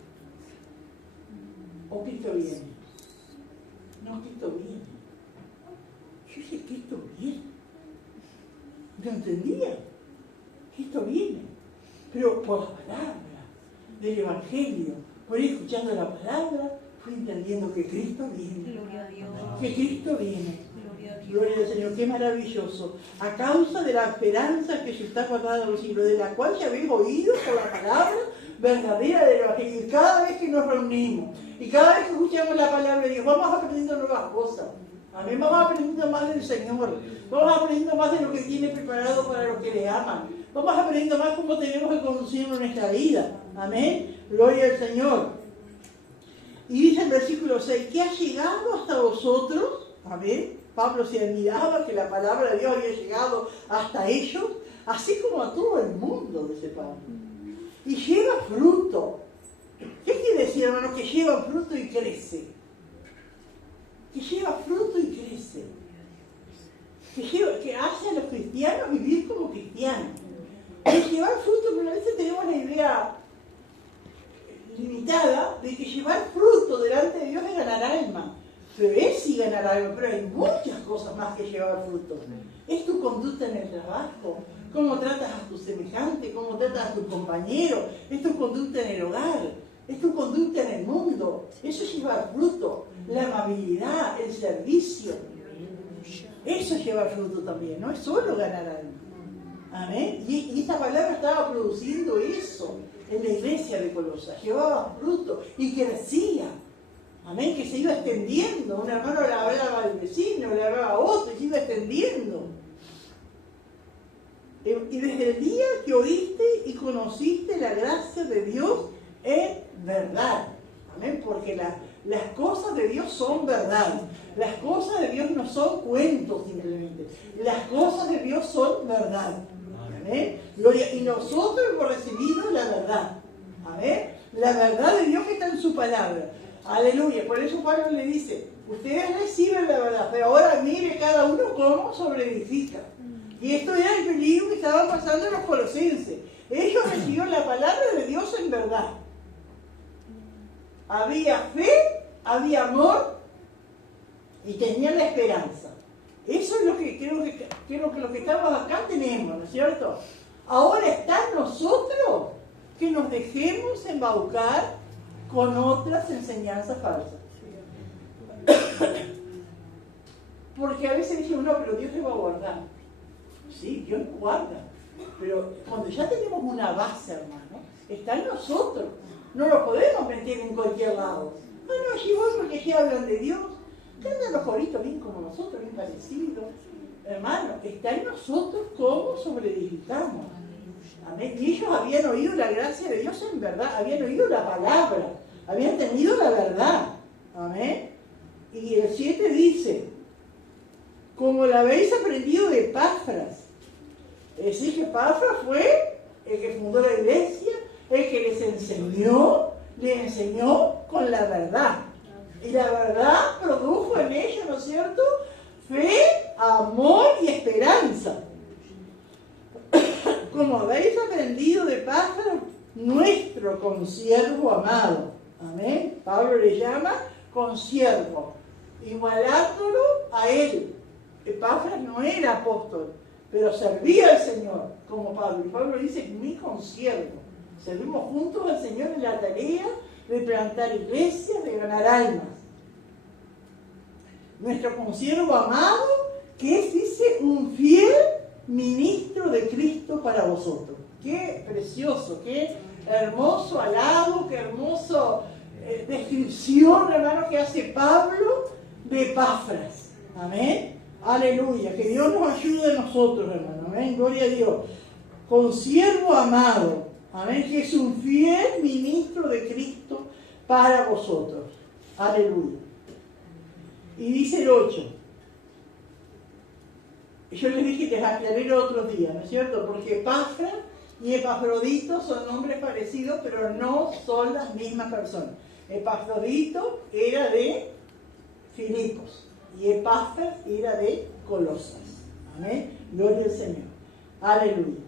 ¿O Cristo viene? No, Cristo viene. Yo dije, Cristo viene. No entendía. Cristo viene. Pero por la palabra del Evangelio, por ir escuchando la palabra, fui entendiendo que Cristo viene. Gloria a Dios. Que Cristo viene. Gloria a Dios. Gloria al Señor, qué maravilloso. A causa de la esperanza que se está guardando en los siglos, de la cual ya habéis oído por la palabra verdadera del Evangelio. Y cada vez que nos reunimos, y cada vez que escuchamos la palabra de Dios, vamos aprendiendo nuevas cosas. Amén, vamos aprendiendo más del Señor. Vamos aprendiendo más de lo que tiene preparado para los que le aman. Vamos aprendiendo más cómo tenemos que conducirnos en nuestra vida. Amén, gloria al Señor. Y dice el versículo 6, que ha llegado hasta vosotros, amén. Pablo se admiraba que la palabra de Dios había llegado hasta ellos, así como a todo el mundo, dice Pablo. Y lleva fruto. ¿Qué quiere decir, hermano? Que lleva fruto y crece. Que lleva fruto y crece. Que hace a los cristianos vivir como cristianos. Y llevar fruto, pero a veces tenemos la idea limitada de que llevar fruto delante de Dios es ganar alma. se ve si ganar algo, pero hay muchas cosas más que llevar fruto. Es tu conducta en el trabajo, cómo tratas a tu semejante, cómo tratas a tu compañero, es tu conducta en el hogar, es tu conducta en el mundo. Eso es llevar fruto, la amabilidad, el servicio. Eso es llevar fruto también, no es solo ganar algo. Amén. Y esta palabra estaba produciendo eso en la iglesia de Colosas. Llevaba fruto y crecía. Amén, que se iba extendiendo. Un hermano le hablaba al vecino, le hablaba a otro y se iba extendiendo. Y desde el día que oíste y conociste la gracia de Dios en verdad. Amén, porque las cosas de Dios son verdad. Las cosas de Dios no son cuentos simplemente. Las cosas de Dios son verdad. Amén. Gloria. Y nosotros hemos recibido la verdad. Amén. La verdad de Dios que está en su palabra. Aleluya. Por eso Pablo le dice, ustedes reciben la verdad, pero ahora mire cada uno cómo sobreedifica. Y esto era el peligro que estaban pasando los colosenses. Ellos recibieron la palabra de Dios en verdad. Había fe, había amor y tenían la esperanza. Eso es lo que creo que lo que estamos acá tenemos, ¿no es cierto? Ahora está en nosotros que nos dejemos embaucar con otras enseñanzas falsas. Porque a veces decimos, no, pero Dios te va a guardar. Sí, Dios nos guarda. Pero cuando ya tenemos una base, hermano, está en nosotros. No lo podemos meter en cualquier lado. No, allí voy porque aquí hablan de Dios. Cantan los coritos bien como nosotros, bien parecidos. Hermano, está en nosotros cómo sobreedificamos. Amén. Y ellos habían oído la gracia de Dios en verdad, habían oído la palabra, habían tenido la verdad. Amén. Y el 7 dice, como la habéis aprendido de Epafras. Es decir, que Epafras fue el que fundó la iglesia, el que les enseñó con la verdad. Y la verdad produjo en ellos, ¿no es cierto?, fe, amor y esperanza. Como habéis aprendido de Epafras, nuestro consiervo amado. Amén. Pablo le llama consiervo, igualándolo a él. Epafras no era apóstol, pero servía al Señor, como Pablo. Y Pablo dice, mi consiervo. Servimos juntos al Señor en la tarea de plantar iglesias, de ganar almas. Nuestro consiervo amado, que es, dice, un fiel ministro de Cristo para vosotros. Qué precioso, qué hermoso alabo, qué hermoso descripción, hermano, que hace Pablo de Epafras. Amén. Aleluya. Que Dios nos ayude a nosotros, hermano. Amén. Gloria a Dios. Consiervo amado. Amén. Que es un fiel ministro de Cristo para vosotros. Aleluya. Y dice el 8. Yo les dije que les aclaré el otro día, ¿no es cierto? Porque Epafras y Epafrodito son nombres parecidos, pero no son las mismas personas. Epafrodito era de Filipos y Epafras era de Colosas. Amén. Gloria al Señor. Aleluya.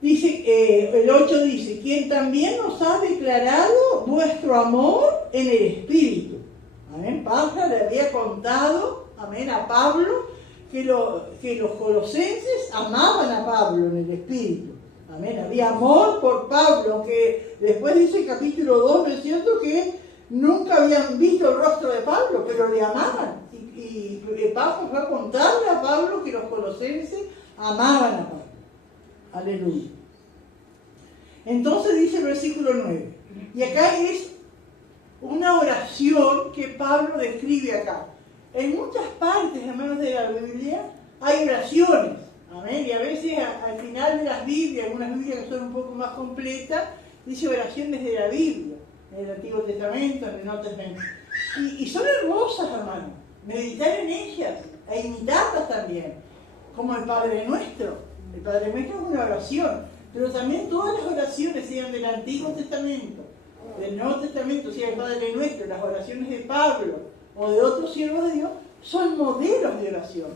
Dice, el 8 dice, quien también nos ha declarado vuestro amor en el Espíritu. Amén. Epafras le había contado, amén, a Pablo que los colosenses amaban a Pablo en el Espíritu. Amén. Había amor por Pablo, aunque después dice el capítulo 2, ¿no es cierto?, que nunca habían visto el rostro de Pablo, pero le amaban. Y Epafras fue a contarle a Pablo que los colosenses amaban a Pablo. Aleluya. Entonces dice el versículo 9. Y acá es una oración que Pablo describe acá. En muchas partes, hermanos, de la Biblia hay oraciones. Amén. Y a veces al final de las Biblias, algunas Biblias que son un poco más completas, dice oraciones de la Biblia, en el Antiguo Testamento, en el Nuevo Testamento. Y son hermosas, hermanos. Meditar en ellas e imitarlas también. Como el Padre Nuestro. El Padre Nuestro es una oración. Pero también todas las oraciones, sean del Antiguo Testamento, del Nuevo Testamento, sea el Padre Nuestro, las oraciones de Pablo o de otros siervos de Dios, son modelos de oración.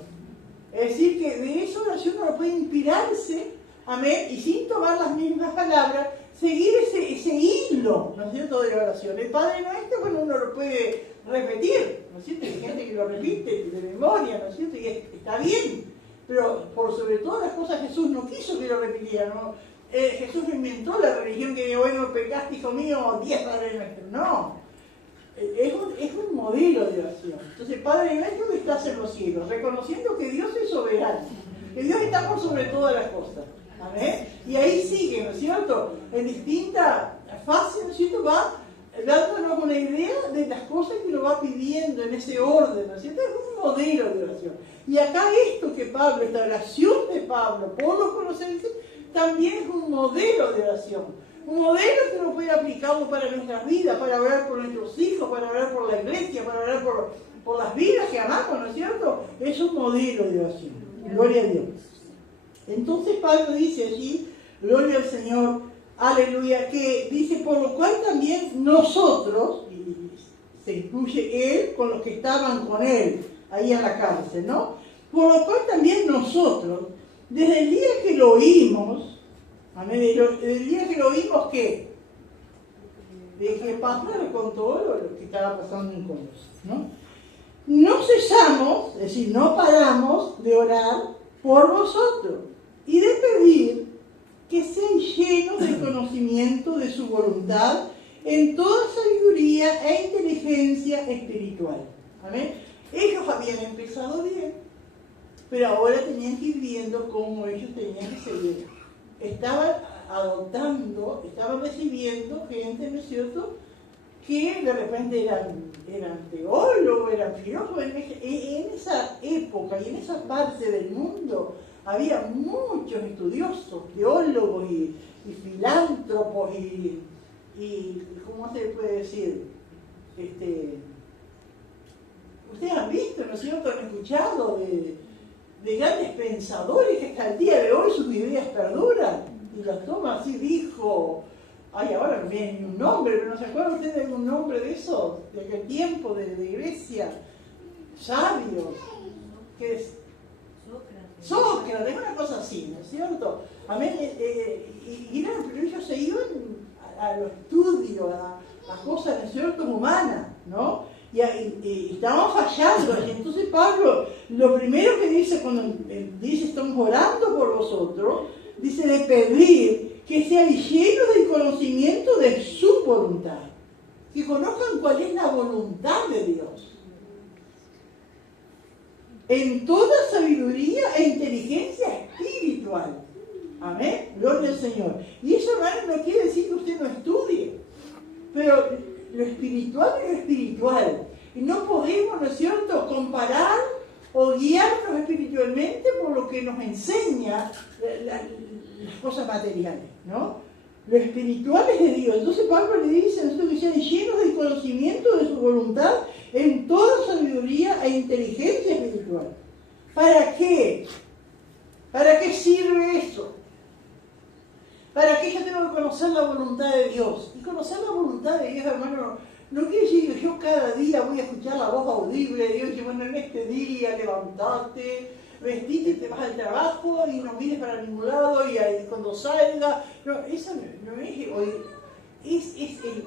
Es decir, que de esa oración uno puede inspirarse, amén, y sin tomar las mismas palabras, seguir ese hilo, ¿no es cierto?, de la oración. El Padre Nuestro, bueno, uno lo puede repetir, ¿no es cierto? Hay gente que lo repite de memoria, ¿no es cierto? Y está bien, pero por sobre todas las cosas Jesús no quiso que lo repitiera, ¿no? Jesús no inventó la religión que dijo, bueno, pecaste, hijo mío, 10 Padres Nuestros. No, es un modelo de oración. Entonces, Padre Nuestro que estás en los cielos, reconociendo que Dios es soberano, que Dios está por sobre todas las cosas. ¿Amén? Y ahí sigue, ¿no es cierto? En distinta fase, ¿no es cierto?, va dándonos una idea de las cosas que lo va pidiendo en ese orden, ¿no es cierto? Es un modelo de oración. Y acá esto que Pablo, esta oración de Pablo por los Colosenses, también es un modelo de oración. Un modelo que uno puede aplicarlo para nuestras vidas, para orar por nuestros hijos, para orar por la iglesia, para orar por las vidas que amamos, ¿no es cierto? Es un modelo de oración. Gloria a Dios. Entonces Pablo dice allí, gloria al Señor, aleluya, que dice, por lo cual también nosotros, y se incluye él con los que estaban con él ahí en la cárcel, ¿no? Por lo cual también nosotros, desde el día que lo oímos, amén, desde el día que lo oímos, ¿qué? De que Pablo le contó lo que estaba pasando en Colosas, ¿no? No cesamos, es decir, no paramos de orar por vosotros y de pedir que sean llenos del conocimiento de su voluntad en toda sabiduría e inteligencia espiritual. ¿Amén? Ellos habían empezado bien, pero ahora tenían que ir viendo cómo ellos tenían que seguir. Estaban adoptando, estaban recibiendo gente, ¿no es cierto?, que de repente eran teólogos, eran filósofos. En esa época y en esa parte del mundo había muchos estudiosos, teólogos y filántropos y ¿cómo se puede decir? Ustedes han visto, ¿no es cierto?, han escuchado de grandes pensadores que hasta el día de hoy sus ideas perduran. Y las toma así, dijo... Ay, ahora no viene ni un nombre, pero ¿no se acuerdan ustedes de algún nombre de esos? De aquel tiempo, de Grecia, sabios, que es Sócrates, una cosa así, ¿no es cierto? Amén. Pero ellos se iban a los estudios, a cosas, ¿no es cierto?, humanas, ¿no? Y estaban fallando. Y entonces Pablo, lo primero que dice cuando dice estamos orando por vosotros, dice de pedir que sean llenos del conocimiento de su voluntad, que conozcan cuál es la voluntad de Dios, en toda sabiduría e inteligencia espiritual. Amén, gloria al Señor. Y eso, hermano, no quiere decir que usted no estudie, pero lo espiritual es lo espiritual, y no podemos, ¿no es cierto?, comparar o guiarnos espiritualmente por lo que nos enseña las cosas materiales, ¿no? Lo espiritual es de Dios. Entonces Pablo le dice, nosotros que sean llenos del conocimiento de su voluntad en toda sabiduría e inteligencia espiritual. ¿Para qué? ¿Para qué sirve eso? ¿Para qué yo tengo que conocer la voluntad de Dios? Y conocer la voluntad de Dios, hermano, no quiere decir que yo cada día voy a escuchar la voz audible de Dios y bueno, en este día levantate, vestite y te vas al trabajo y no mires para ningún lado y ahí, cuando salga. No, eso no es hoy. Es el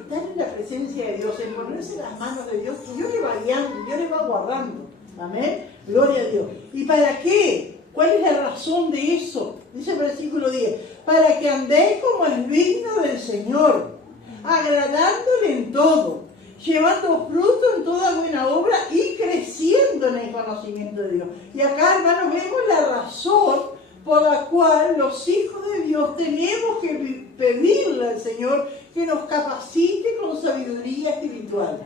estar en la presencia de Dios, el ponerse en las manos de Dios, y Dios le va guiando, Dios le va guardando. Amén. Gloria a Dios. ¿Y para qué? ¿Cuál es la razón de eso? Dice el versículo 10. Para que andéis como es digno del Señor, agradándole en todo, llevando fruto en toda buena obra y creciendo en el conocimiento de Dios. Y acá, hermanos, vemos la razón por la cual los hijos de Dios tenemos que pedirle al Señor que nos capacite con sabiduría espiritual.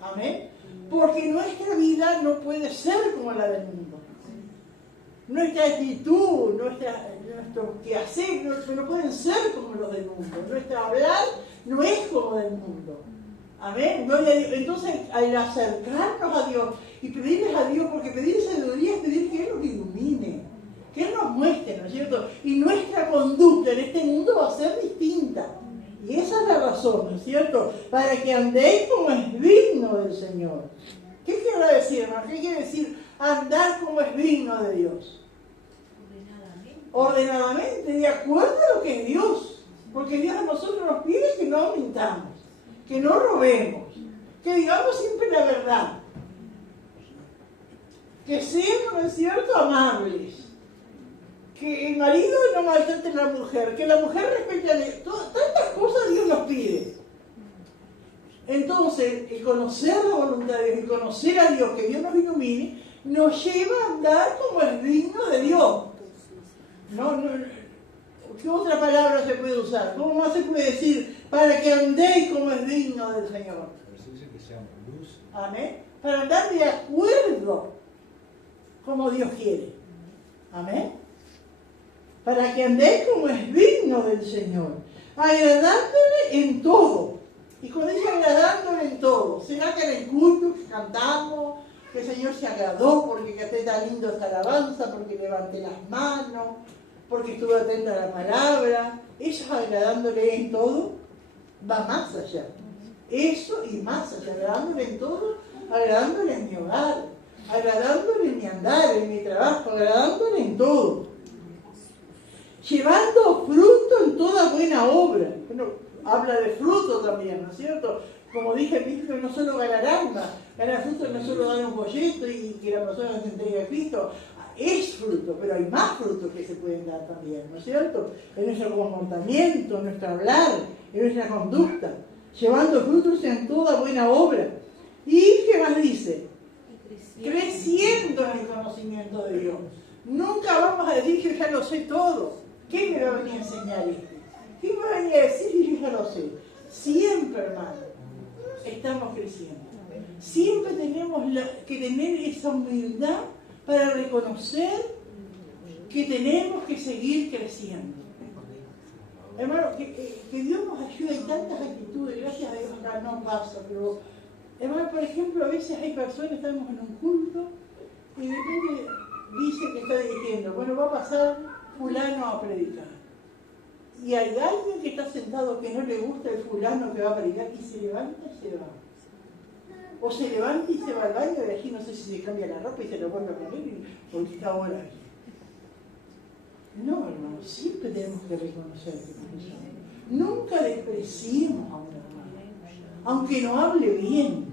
Amén. Porque nuestra vida no puede ser como la del mundo. Nuestra actitud, nuestro quehacer no pueden ser como los del mundo. Nuestro hablar no es como del mundo. Amén. Entonces, al acercarnos a Dios y pedirles a Dios, porque pedir sabiduría es pedir que Él nos ilumine, que Él nos muestre, ¿no es cierto? Y nuestra conducta en este mundo va a ser distinta. Y esa es la razón, ¿no es cierto? Para que andéis como es digno del Señor. ¿Qué quiere decir, hermano? ¿Qué quiere decir andar como es digno de Dios? Ordenadamente, de acuerdo a lo que es Dios. Porque Dios a nosotros nos pide que no mintamos, que no robemos, que digamos siempre la verdad, que seamos, ¿no es cierto?, amables, que el marido no maltrate a la mujer, que la mujer respete a Dios. Tantas cosas Dios nos pide. Entonces, el conocer la voluntad de Dios, el conocer a Dios, que Dios nos ilumine, nos lleva a andar como es digno de Dios. ¿Qué otra palabra se puede usar? ¿Cómo más se puede decir? Para que andéis como es digno del Señor. Pero se dice que seamos luz. Amén. Para andar de acuerdo como Dios quiere. Amén. Para que andéis como es digno del Señor, agradándole en todo. Y cuando dice agradándole en todo, será que en el culto que cantamos, que el Señor se agradó porque canté tan lindo esta alabanza, porque levanté las manos, porque estuve atenta a la palabra. Eso agradándole en todo va más allá. Eso y más allá, agradándole en todo, agradándole en mi hogar, agradándole en mi andar, en mi trabajo, agradándole en todo. Llevando fruto en toda buena obra. Bueno, habla de fruto también, ¿no es cierto? Como dije al principio, no solo ganar alma, ganar fruto no es solo dar un folleto y que la persona se entregue a Cristo. Es fruto, pero hay más frutos que se pueden dar también, ¿no es cierto? En nuestro comportamiento, en nuestro hablar, en nuestra conducta. Llevando frutos en toda buena obra. ¿Y qué más dice? Creciendo en el conocimiento de Dios. Nunca vamos a decir que yo ya lo sé todo. ¿Qué me va a venir a enseñar este? ¿Qué me va a venir a decir y yo ya lo sé? Siempre, hermano, estamos creciendo. Siempre tenemos que tener esa humildad para reconocer que tenemos que seguir creciendo. Hermano, que Dios nos ayude. Hay tantas actitudes, gracias a Dios acá no pasa, pero, hermano, por ejemplo, a veces hay personas, estamos en un culto y de repente dice que está diciendo, bueno, va a pasar fulano a predicar. Y hay alguien que está sentado que no le gusta el fulano que va a predicar y se levanta y se va. O se levanta y se va al baño y allí no sé si se cambia la ropa y se lo vuelve a poner porque está ahora aquí. No, hermano, siempre tenemos que reconocer que nunca despreciemos a un hermano. Aunque no hable bien,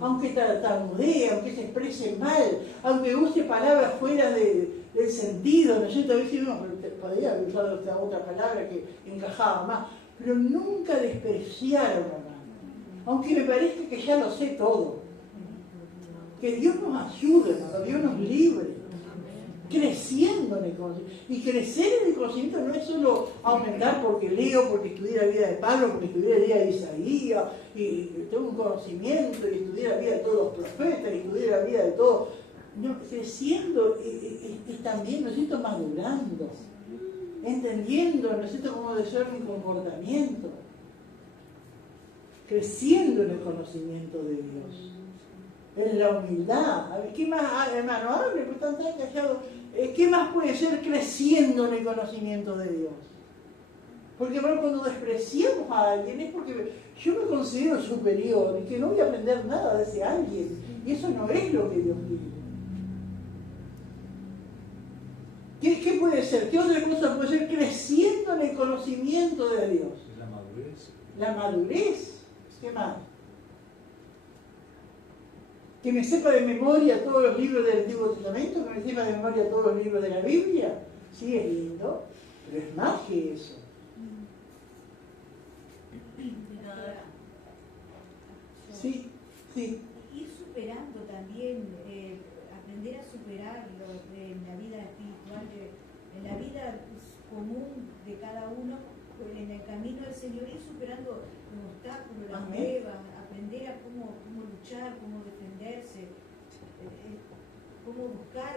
aunque tartamudee, aunque se exprese mal, aunque use palabras fuera del sentido, ¿no es cierto? A veces uno podría haber usado esta otra palabra que encajaba más, pero nunca despreciar a un hermano. Aunque me parezca que ya lo sé todo. Que Dios nos ayude, que Dios nos libre. Creciendo en el conocimiento. Y crecer en el conocimiento no es solo aumentar porque leo, porque estudié la vida de Pablo, porque estudié la vida de Isaías, y tengo un conocimiento, y estudié la vida de todos los profetas, y estudié la vida de todos. No, creciendo es también, ¿no es cierto?, madurando, entendiendo, ¿no es cierto?, cómo debe ser mi comportamiento. Creciendo en el conocimiento de Dios. En la humildad. A ver, ¿qué más, hermano? Hable, pues están tan callados. ¿Qué más puede ser creciendo en el conocimiento de Dios? Porque bueno, cuando despreciamos a alguien es porque yo me considero superior y que no voy a aprender nada de ese alguien. Y eso no es lo que Dios pide. ¿Qué puede ser? ¿Qué otra cosa puede ser creciendo en el conocimiento de Dios? La madurez. La madurez. ¿Qué más? Que me sepa de memoria todos los libros del Antiguo Testamento, que me sepa de memoria todos los libros de la Biblia. Sí, es lindo, pero es más que eso. Sí, sí. Ir superando también, aprender a superarlo en la vida espiritual, en la vida común de cada uno, en el camino del Señor, ir superando los obstáculos, las pruebas, aprender a cómo luchar, cómo defenderse, cómo buscar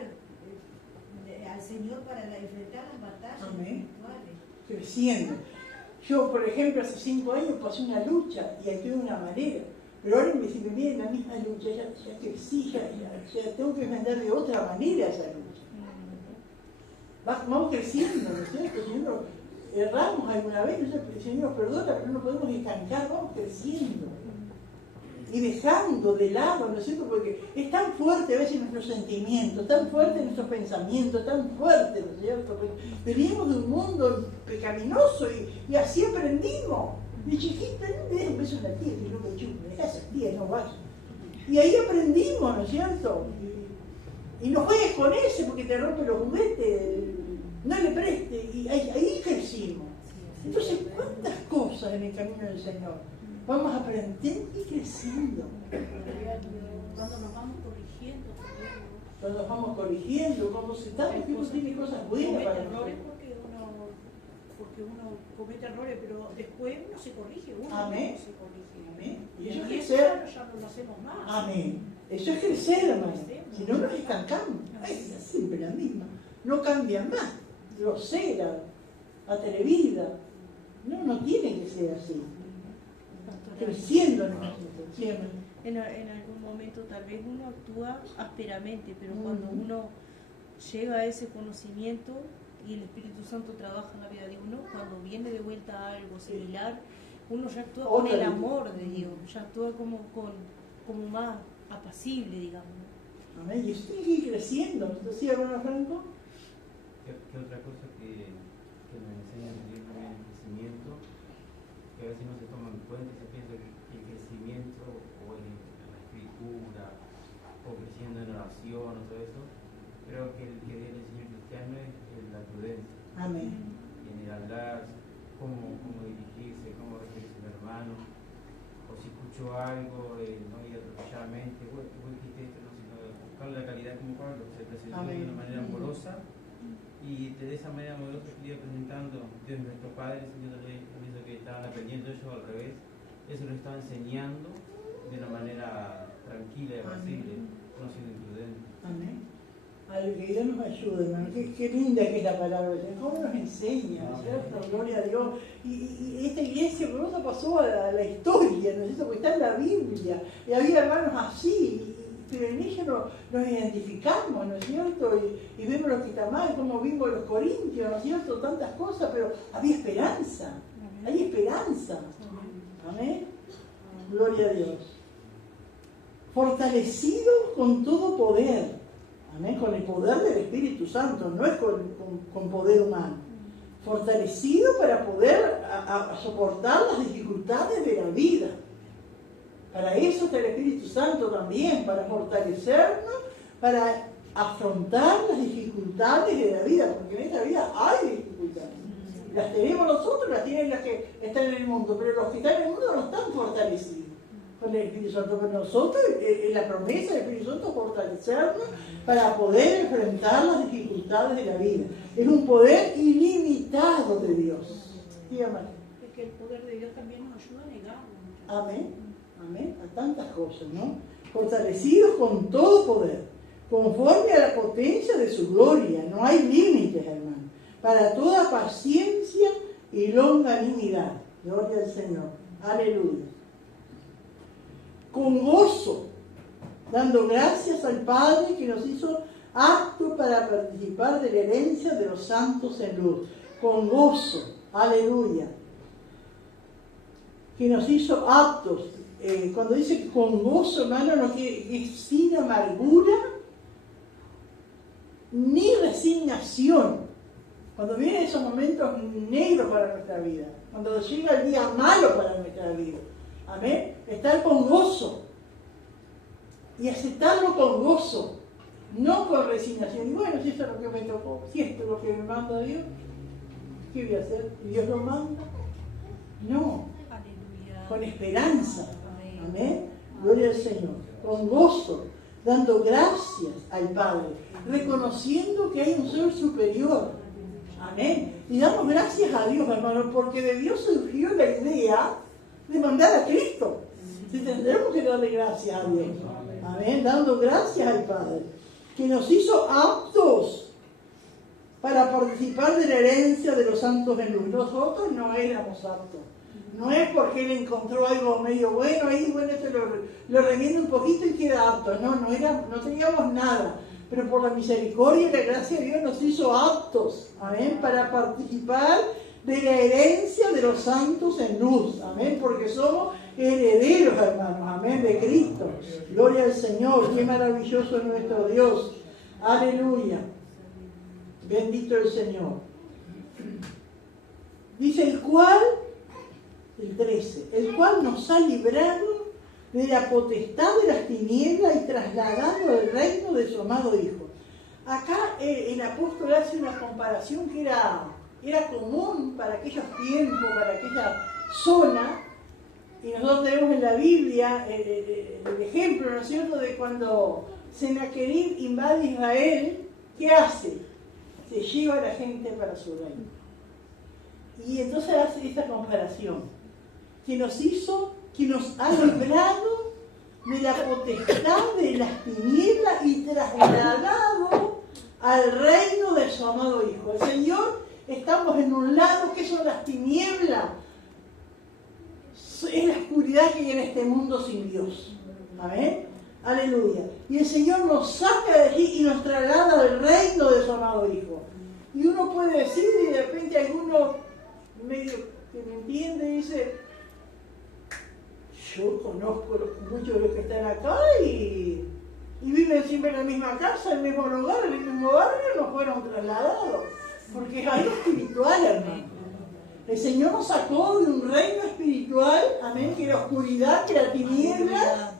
al Señor para enfrentar las batallas espirituales. Creciendo. Yo, por ejemplo, hace 5 años pasé una lucha y actué de una manera, pero ahora si me viene la misma lucha, ya crecí, ya tengo que enfrentar de otra manera esa lucha. Vamos creciendo, ¿no es cierto? Señor, erramos alguna vez, Señor, perdona, pero no podemos estancar, vamos creciendo. y dejando de lado, ¿no es cierto? Porque es tan fuerte a veces nuestros sentimientos, tan fuerte nuestros pensamientos, tan fuerte, ¿no es cierto? Porque venimos de un mundo pecaminoso y así aprendimos. De chiquita, no me des un beso en la tía, que no me chupo, me dejas a tía, no vayas. Y ahí aprendimos, ¿no es cierto? Y no juegues con ese porque te rompe los juguetes, no le preste, y ahí crecimos. Entonces, ¿cuántas cosas en el camino del Señor vamos aprendiendo y creciendo? Cuando nos vamos corrigiendo también, ¿no? Cuando nos vamos corrigiendo, cuando se está, porque uno tiene cosas buenas para nosotros. Porque uno comete errores, pero después uno se corrige, uno Amén. se corrige. Amén. Y Y eso es eso crecer. ya no lo hacemos más. Amén. Eso es crecer, hermano. Si no nos estancamos. Es siempre la misma. No cambia más. Grosera, atrevida. No tiene que ser así. Creciendo en nosotros. Siempre. En algún momento tal vez uno actúa ásperamente, pero cuando uno llega a ese conocimiento y el Espíritu Santo trabaja en la vida de uno, cuando viene de vuelta a algo similar, uno ya actúa con el amor de Dios, ya actúa como más apacible, digamos. Amén. Y usted sigue creciendo. ¿Entonces, sí, hermano Franco? ¿Qué otra cosa que nos enseña a vivir también el crecimiento? Que a veces no se toma en cuenta y se piensa que el crecimiento o en la escritura o creciendo en oración o todo eso, creo que el que viene el Señor cristiano es la prudencia. Amén. Y en el hablar, cómo dirigirse, cómo referirse al hermano, o si escucho algo, no ir atropelladamente, bueno, dijiste esto, no, sino buscar la calidad como Pablo, que se presentó de una manera amorosa, y de esa manera amorosa que iba presentando Dios nuestro Padre, enseñándole eso que estaban aprendiendo ellos al revés, eso lo estaba enseñando de una manera tranquila y apacible, no siendo imprudente. Amén. Al que Dios nos ayude, hermano. Qué linda que es la palabra de Dios. ¿Cómo nos enseña? ¿Cierto? Gloria a Dios. Y esta iglesia pronto pasó a la historia, ¿no es cierto? Porque está en la Biblia. Y había hermanos así. Pero en ella nos identificamos, ¿no es cierto? Y vemos lo que está mal, como vimos los corintios, ¿no es cierto? Tantas cosas, pero había esperanza. Hay esperanza. Amén. Gloria a Dios. Fortalecidos con todo poder. Amén, con el poder del Espíritu Santo, no es con poder humano. Fortalecido para poder soportar las dificultades de la vida. Para eso está el Espíritu Santo también, para fortalecernos, para afrontar las dificultades de la vida, porque en esta vida hay dificultades. Las tenemos nosotros, las tienen las que están en el mundo, pero los que están en el mundo no están fortalecidos con el Espíritu Santo. Pero nosotros, la promesa del Espíritu Santo es fortalecernos para poder enfrentar las dificultades de la vida. Es un poder ilimitado de Dios. Dígame. Es que el poder de Dios también nos ayuda a negarlo. Amén. Amén. A tantas cosas, ¿no? Fortalecidos con todo poder, conforme a la potencia de su gloria. No hay límites, hermano. Para toda paciencia y longanimidad. Gloria al Señor. Aleluya. Con gozo, dando gracias al Padre que nos hizo aptos para participar de la herencia de los santos en luz. Con gozo, aleluya. Que nos hizo aptos. Cuando dice con gozo, hermano, no quiere, es sin amargura ni resignación. Cuando vienen esos momentos negros para nuestra vida, cuando llega el día malo para nuestra vida. Amén. Estar con gozo y aceptarlo con gozo, no con resignación. Y bueno, si esto es lo que me tocó, si esto es lo que me manda Dios, ¿qué voy a hacer? ¿Dios lo manda? No. Aleluya. Con esperanza. Amén. Gloria al Señor. Con gozo, dando gracias al Padre, reconociendo que hay un ser superior. Amén. Y damos gracias a Dios, hermano, porque de Dios surgió la idea de mandar a Cristo. Si tendremos que darle gracias a Dios. Amén. Dando gracias al Padre, que nos hizo aptos para participar de la herencia de los santos en luz. Nosotros no éramos aptos. No es porque Él encontró algo medio bueno, ahí bueno, esto lo remienda un poquito y queda apto. No teníamos nada. Pero por la misericordia y la gracia de Dios nos hizo aptos, amén, para participar de la herencia de los santos en luz, amén, porque somos herederos, hermanos, amén, de Cristo. Gloria al Señor, qué maravilloso es nuestro Dios. Aleluya. Bendito el Señor. Dice el cual, el 13, el cual nos ha librado de la potestad de las tinieblas y trasladado al reino de su amado Hijo. Acá el apóstol hace una comparación que era común para aquellos tiempos, para aquella zona, y nosotros tenemos en la Biblia el ejemplo, ¿no es cierto?, de cuando Sennacherib invade Israel. ¿Qué hace? Se lleva a la gente para su reino. Y entonces hace esta comparación, que nos ha librado de la potestad de las tinieblas y trasladado al reino de su amado Hijo. El Señor, estamos en un lado que son las tinieblas, es la oscuridad que hay en este mundo sin Dios. Amén. Aleluya. Y el Señor nos saca de allí y nos traslada al reino de su amado Hijo. Y uno puede decir, y de repente alguno medio que me entiende, dice: yo conozco muchos de los que están acá y viven siempre en la misma casa, en el mismo lugar, en el mismo barrio, no fueron trasladados. Porque es algo espiritual, hermano. El Señor nos sacó de un reino espiritual, amén, que era oscuridad, que era tinieblas,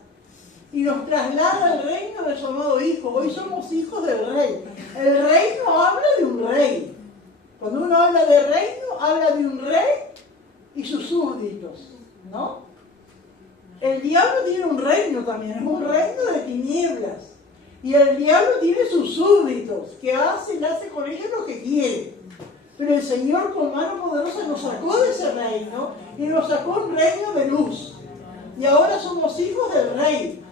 y nos traslada al reino de su amado Hijo. Hoy somos hijos del Rey. El reino habla de un rey. Cuando uno habla de reino, habla de un rey y sus súbditos, ¿no? El diablo tiene un reino también, es un reino de tinieblas. Y el diablo tiene sus súbditos, que hace con ellos lo que quiere. Pero el Señor con mano poderosa nos sacó de ese reino y nos sacó un reino de luz. Y ahora somos hijos del Rey.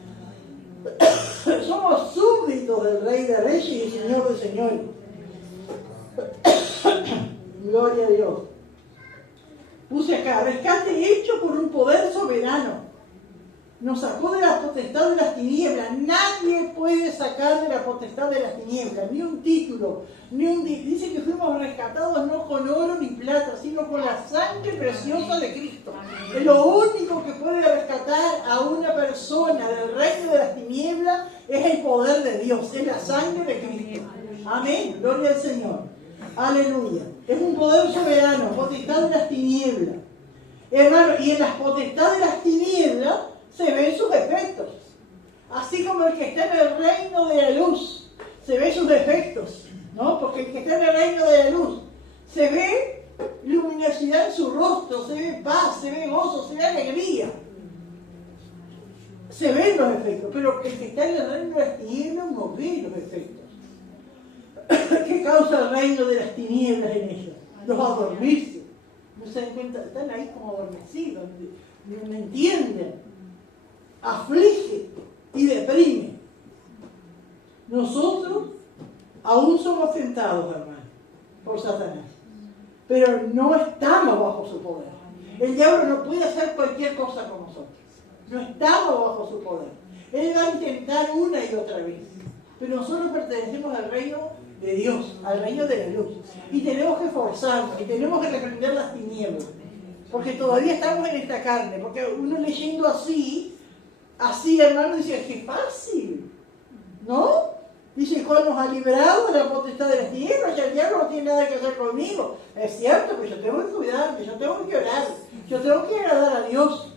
Somos súbditos del Rey de Reyes y Señor de Señores. Gloria a Dios. Puse acá: rescate hecho por un poder soberano. Nos sacó de la potestad de las tinieblas. Nadie puede sacar de la potestad de las tinieblas, ni un título, dice que fuimos rescatados no con oro ni plata, sino con la sangre preciosa de Cristo. Es lo único que puede rescatar a una persona del reino de las tinieblas, es el poder de Dios, es la sangre de Cristo. Amén, gloria al Señor. Aleluya. Es un poder soberano, potestad de las tinieblas. Hermano, y en las potestades de las tinieblas se ven sus efectos. Así como el que está en el reino de la luz, se ven sus efectos, ¿no? Porque el que está en el reino de la luz, se ve luminosidad en su rostro, se ve paz, se ve gozo, se ve alegría. Se ven los efectos, pero el que está en el reino de las tinieblas no ve los efectos. ¿Qué causa el reino de las tinieblas en ellos? Los adormirse. No se dan cuenta, están ahí como adormecidos, no entienden. Aflige y deprime. Nosotros aún somos tentados, hermano, por Satanás, pero no estamos bajo su poder. El diablo no puede hacer cualquier cosa con nosotros. No estamos bajo su poder. Él va a intentar una y otra vez, pero nosotros pertenecemos al reino de Dios, al reino de la luz, y tenemos que esforzarnos y tenemos que reprender las tinieblas, porque todavía estamos en esta carne. Porque uno leyendo así, hermano, dice: qué fácil, ¿no? Dice: cuál nos ha librado de la potestad de las tinieblas, ya el diablo no tiene nada que hacer conmigo. Es cierto, pero yo tengo que cuidarme, yo tengo que orar, yo tengo que agradar a Dios.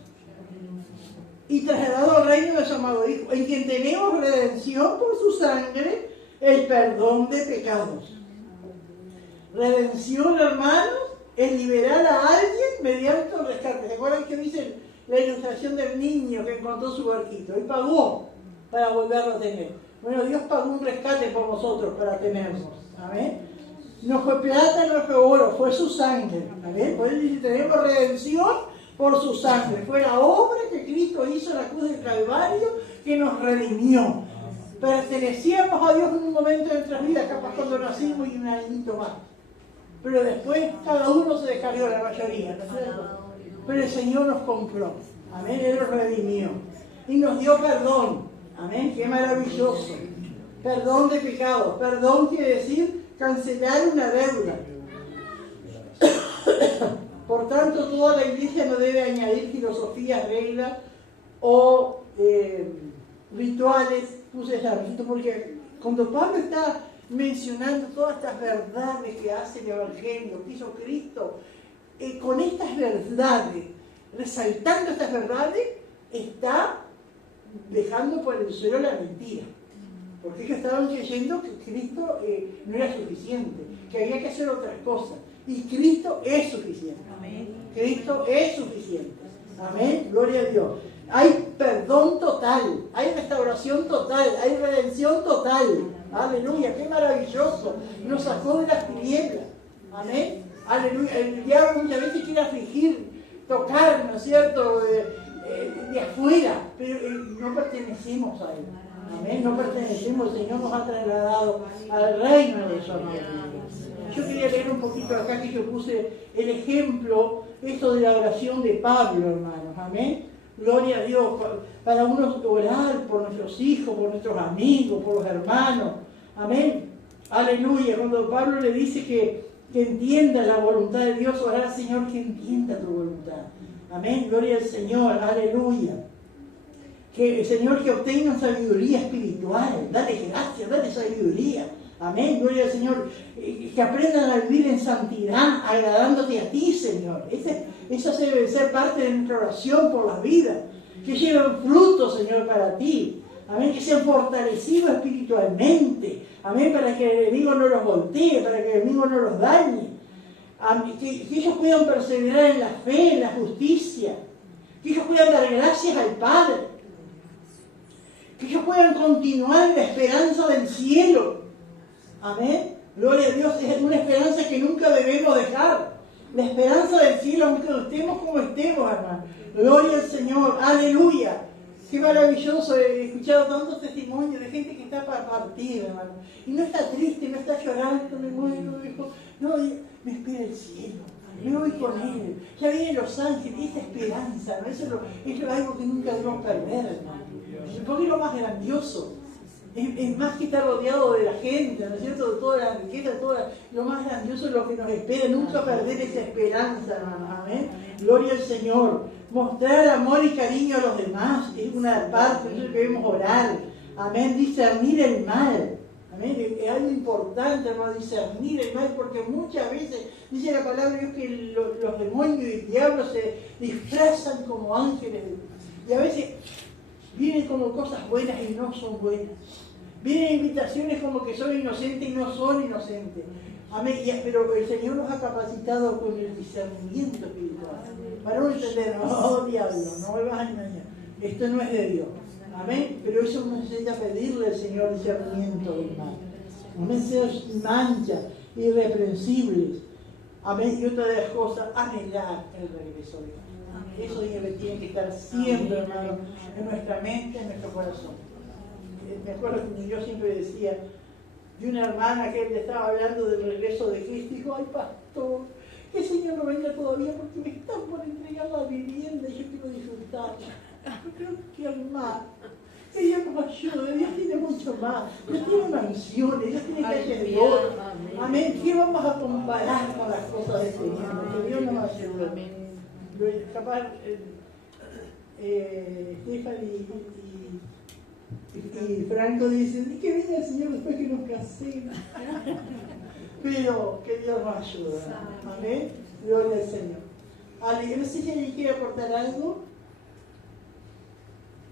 Y trasladado al reino de su amado Hijo, en quien tenemos redención por su sangre, el perdón de pecados. Redención, hermanos, es liberar a alguien mediante un rescate. ¿Se acuerdan que dice la ilustración del niño que encontró su barquito y pagó para volverlo a tener? Bueno, Dios pagó un rescate por nosotros para tenernos. Amén. No fue plata, no fue oro, fue su sangre. Amén. Por eso dice: tenemos redención por su sangre. Fue la obra que Cristo hizo en la cruz del Calvario que nos redimió. Pertenecíamos a Dios en un momento de nuestras vidas, capaz cuando nacimos y un añito más. Pero después cada uno se descarrió, la mayoría, ¿no es cierto? Pero el Señor nos compró. Amén. Él nos redimió. Y nos dio perdón. Amén. Qué maravilloso. Perdón de pecados. Perdón quiere decir cancelar una deuda. Por tanto, toda la iglesia no debe añadir filosofías, reglas o rituales, porque cuando Pablo está mencionando todas estas verdades que hace el Evangelio, que hizo Cristo, con estas verdades, resaltando estas verdades, está dejando por el suelo la mentira. Porque ellos estaban creyendo que Cristo no era suficiente, que había que hacer otras cosas. Y Cristo es suficiente. Amén. Cristo es suficiente. Amén. Gloria a Dios. Hay perdón total, hay restauración total, hay redención total. Aleluya, qué maravilloso. Nos sacó de las tinieblas. Amén. Aleluya. El diablo muchas veces quiere afligir, tocar, ¿no es cierto?, de afuera, pero no pertenecemos a él. Amén. No pertenecemos, el Señor nos ha trasladado al reino de su amor. Yo quería leer un poquito acá que yo puse el ejemplo, esto de la oración de Pablo, hermanos. Amén. Gloria a Dios. Para uno orar por nuestros hijos, por nuestros amigos, por los hermanos. Amén. Aleluya. Cuando Pablo le dice que entienda la voluntad de Dios, orar, Señor, que entienda tu voluntad. Amén. Gloria al Señor. Aleluya. Que el Señor, que obtengan sabiduría espiritual. Dale gracias, dale sabiduría. Amén, gloria al Señor. Que aprendan a vivir en santidad, agradándote a ti, Señor. Esa debe ser parte de nuestra oración por la vida. Que lleven fruto, Señor, para ti. Amén, que sean fortalecidos espiritualmente. Amén, para que el enemigo no los voltee, para que el enemigo no los dañe. Amén, que ellos puedan perseverar en la fe, en la justicia. Que ellos puedan dar gracias al Padre. Que ellos puedan continuar en la esperanza del cielo. Amén. Gloria a Dios. Es una esperanza que nunca debemos dejar. La esperanza del cielo, aunque estemos como estemos, hermano. Gloria al Señor. Aleluya. Qué maravilloso. He escuchado tantos testimonios de gente que está para partir, hermano. Y no está triste, no está llorando, me muero, hijo. No, me espera el cielo. Me voy con Él. Ya vienen los ángeles y esta esperanza, ¿no? Eso es algo que nunca debemos perder, hermano. Porque es lo más grandioso. Es más que estar rodeado de la gente, ¿no es cierto? De toda la riqueza, lo más grandioso es lo que nos espera. Nunca perder esa esperanza, hermanos. Amén. Gloria al Señor. Mostrar amor y cariño a los demás es una parte, nosotros debemos orar. Amén. Discernir el mal. Amén. Es algo importante, hermano, discernir el mal, porque muchas veces dice la palabra de Dios que los demonios y el diablo se disfrazan como ángeles. Y a veces vienen como cosas buenas y no son buenas. Vienen invitaciones como que son inocentes y no son inocentes. Amén. Pero el Señor nos ha capacitado con el discernimiento espiritual. Para no entender, oh diablo, no me vas a engañar. Esto no es de Dios. Amén. Pero eso nos necesita pedirle al Señor discernimiento del mal. Amén. Ser manchas irreprensibles. Amén. Y otra de las cosas, anhelar el regreso de Dios. Eso tiene que estar siempre, hermano, en nuestra mente, en nuestro corazón. Me acuerdo que yo siempre decía de una hermana que le estaba hablando del regreso de Cristo, y dijo, ay pastor, que el Señor no venga todavía porque me están por entregar la vivienda y yo quiero disfrutarla. Pero qué hermano, que Dios nos ayude, Dios tiene mucho más, Dios tiene mansiones, Dios tiene calles de oro. Amén. ¿Qué vamos a comparar con las cosas de este mundo? Que Dios nos ayude. Capaz Stephanie y Franco dicen, ¿y qué viene el Señor después que nos casemos? Pero que Dios nos ayude. Amén. Gloria al Señor. No sé si alguien quiere aportar algo.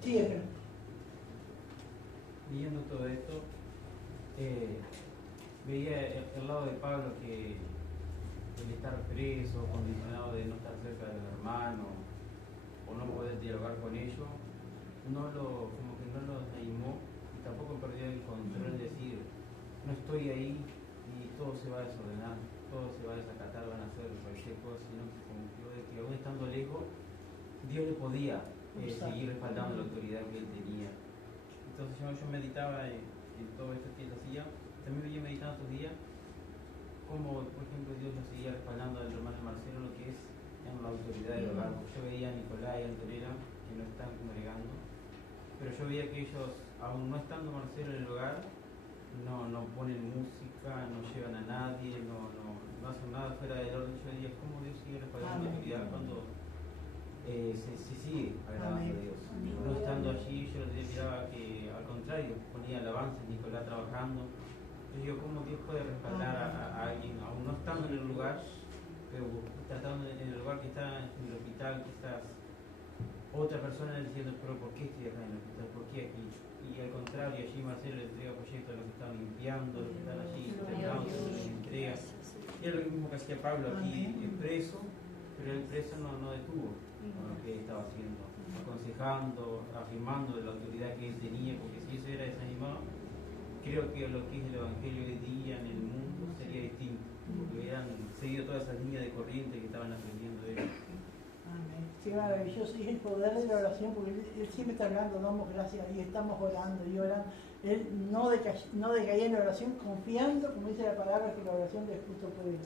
Sí, Efraín. Viendo todo esto, veía el lado de Pablo que el estar preso, condicionado de no estar cerca del hermano o no poder dialogar con ellos, como que no los animó y tampoco perdió el control de decir, no estoy ahí y todo se va a desordenar, todo se va a desacatar, van a hacer cualquier cosa, sino que confió de que aún estando lejos, Dios le podía seguir respaldando la autoridad que él tenía. Entonces yo meditaba en todo esto que él hacía, también venía meditando estos días, como por ejemplo Dios nos seguía respaldando al hermano Marcelo, lo que es la autoridad del hogar. Yo veía a Nicolás y a Antonella que no están congregando, pero yo veía que ellos, aún no estando Marcelo en el hogar, no ponen música, no llevan a nadie, no hacen nada fuera del orden. Yo diría, ¿cómo Dios sigue respaldando Dios puede respaldar a alguien, aún no estando en el lugar, pero tratando en el lugar que está en el hospital, quizás otra persona diciendo, pero ¿por qué estoy acá en el hospital? ¿Por qué aquí? Y al contrario, allí Marcelo le entrega proyectos a los que están limpiando, los que están allí internados, les entrega. Y es lo mismo que hacía Pablo aquí, preso, pero el preso no detuvo lo que estaba haciendo, aconsejando, afirmando de la autoridad que él tenía, porque si eso era desanimado, creo que lo que es el Evangelio hoy día en el mundo sería distinto, porque hubieran seguido todas esas líneas de corriente que estaban aprendiendo de él. Amén. Qué maravilloso. Y el poder de la oración, porque él siempre está hablando, damos gracias y estamos orando y orando. Él no decaía en la oración, confiando, como dice la palabra, que la oración del justo puede ir.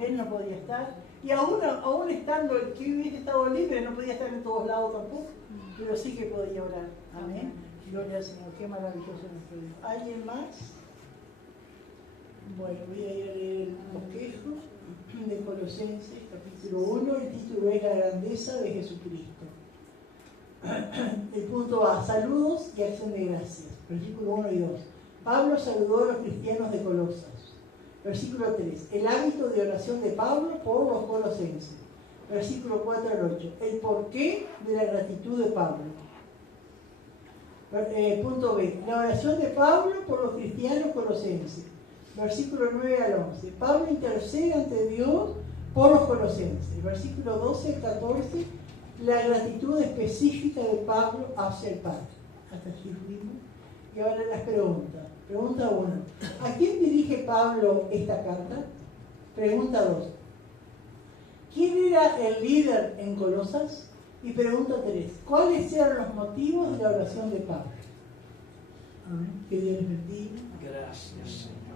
Él no podía estar, y aún estando, el que hubiese estado libre, no podía estar en todos lados tampoco, pero sí que podía orar. Amén. Gloria al Señor, qué maravilloso nuestro Dios. ¿Alguien más? Bueno, voy a ir a leer el bosquejo de Colosenses, capítulo 1, el título es La grandeza de Jesucristo. El punto A, saludos y acción de gracias. Versículo 1 y 2. Pablo saludó a los cristianos de Colosas. Versículo 3. El hábito de oración de Pablo por los colosenses. Versículo 4 al 8. El porqué de la gratitud de Pablo. Punto B. La oración de Pablo por los cristianos colosenses. Versículo 9 al 11. Pablo intercede ante Dios por los colosenses. Versículo 12 al 14. La gratitud específica de Pablo hacia el Padre. Hasta aquí fuimos. Y ahora las preguntas. Pregunta 1. ¿A quién dirige Pablo esta carta? Pregunta 2. ¿Quién era el líder en Colosas? Y pregunta 3. ¿Cuáles eran los motivos de la oración de Pablo? Amén. Que Dios les bendiga. Gracias, Señor.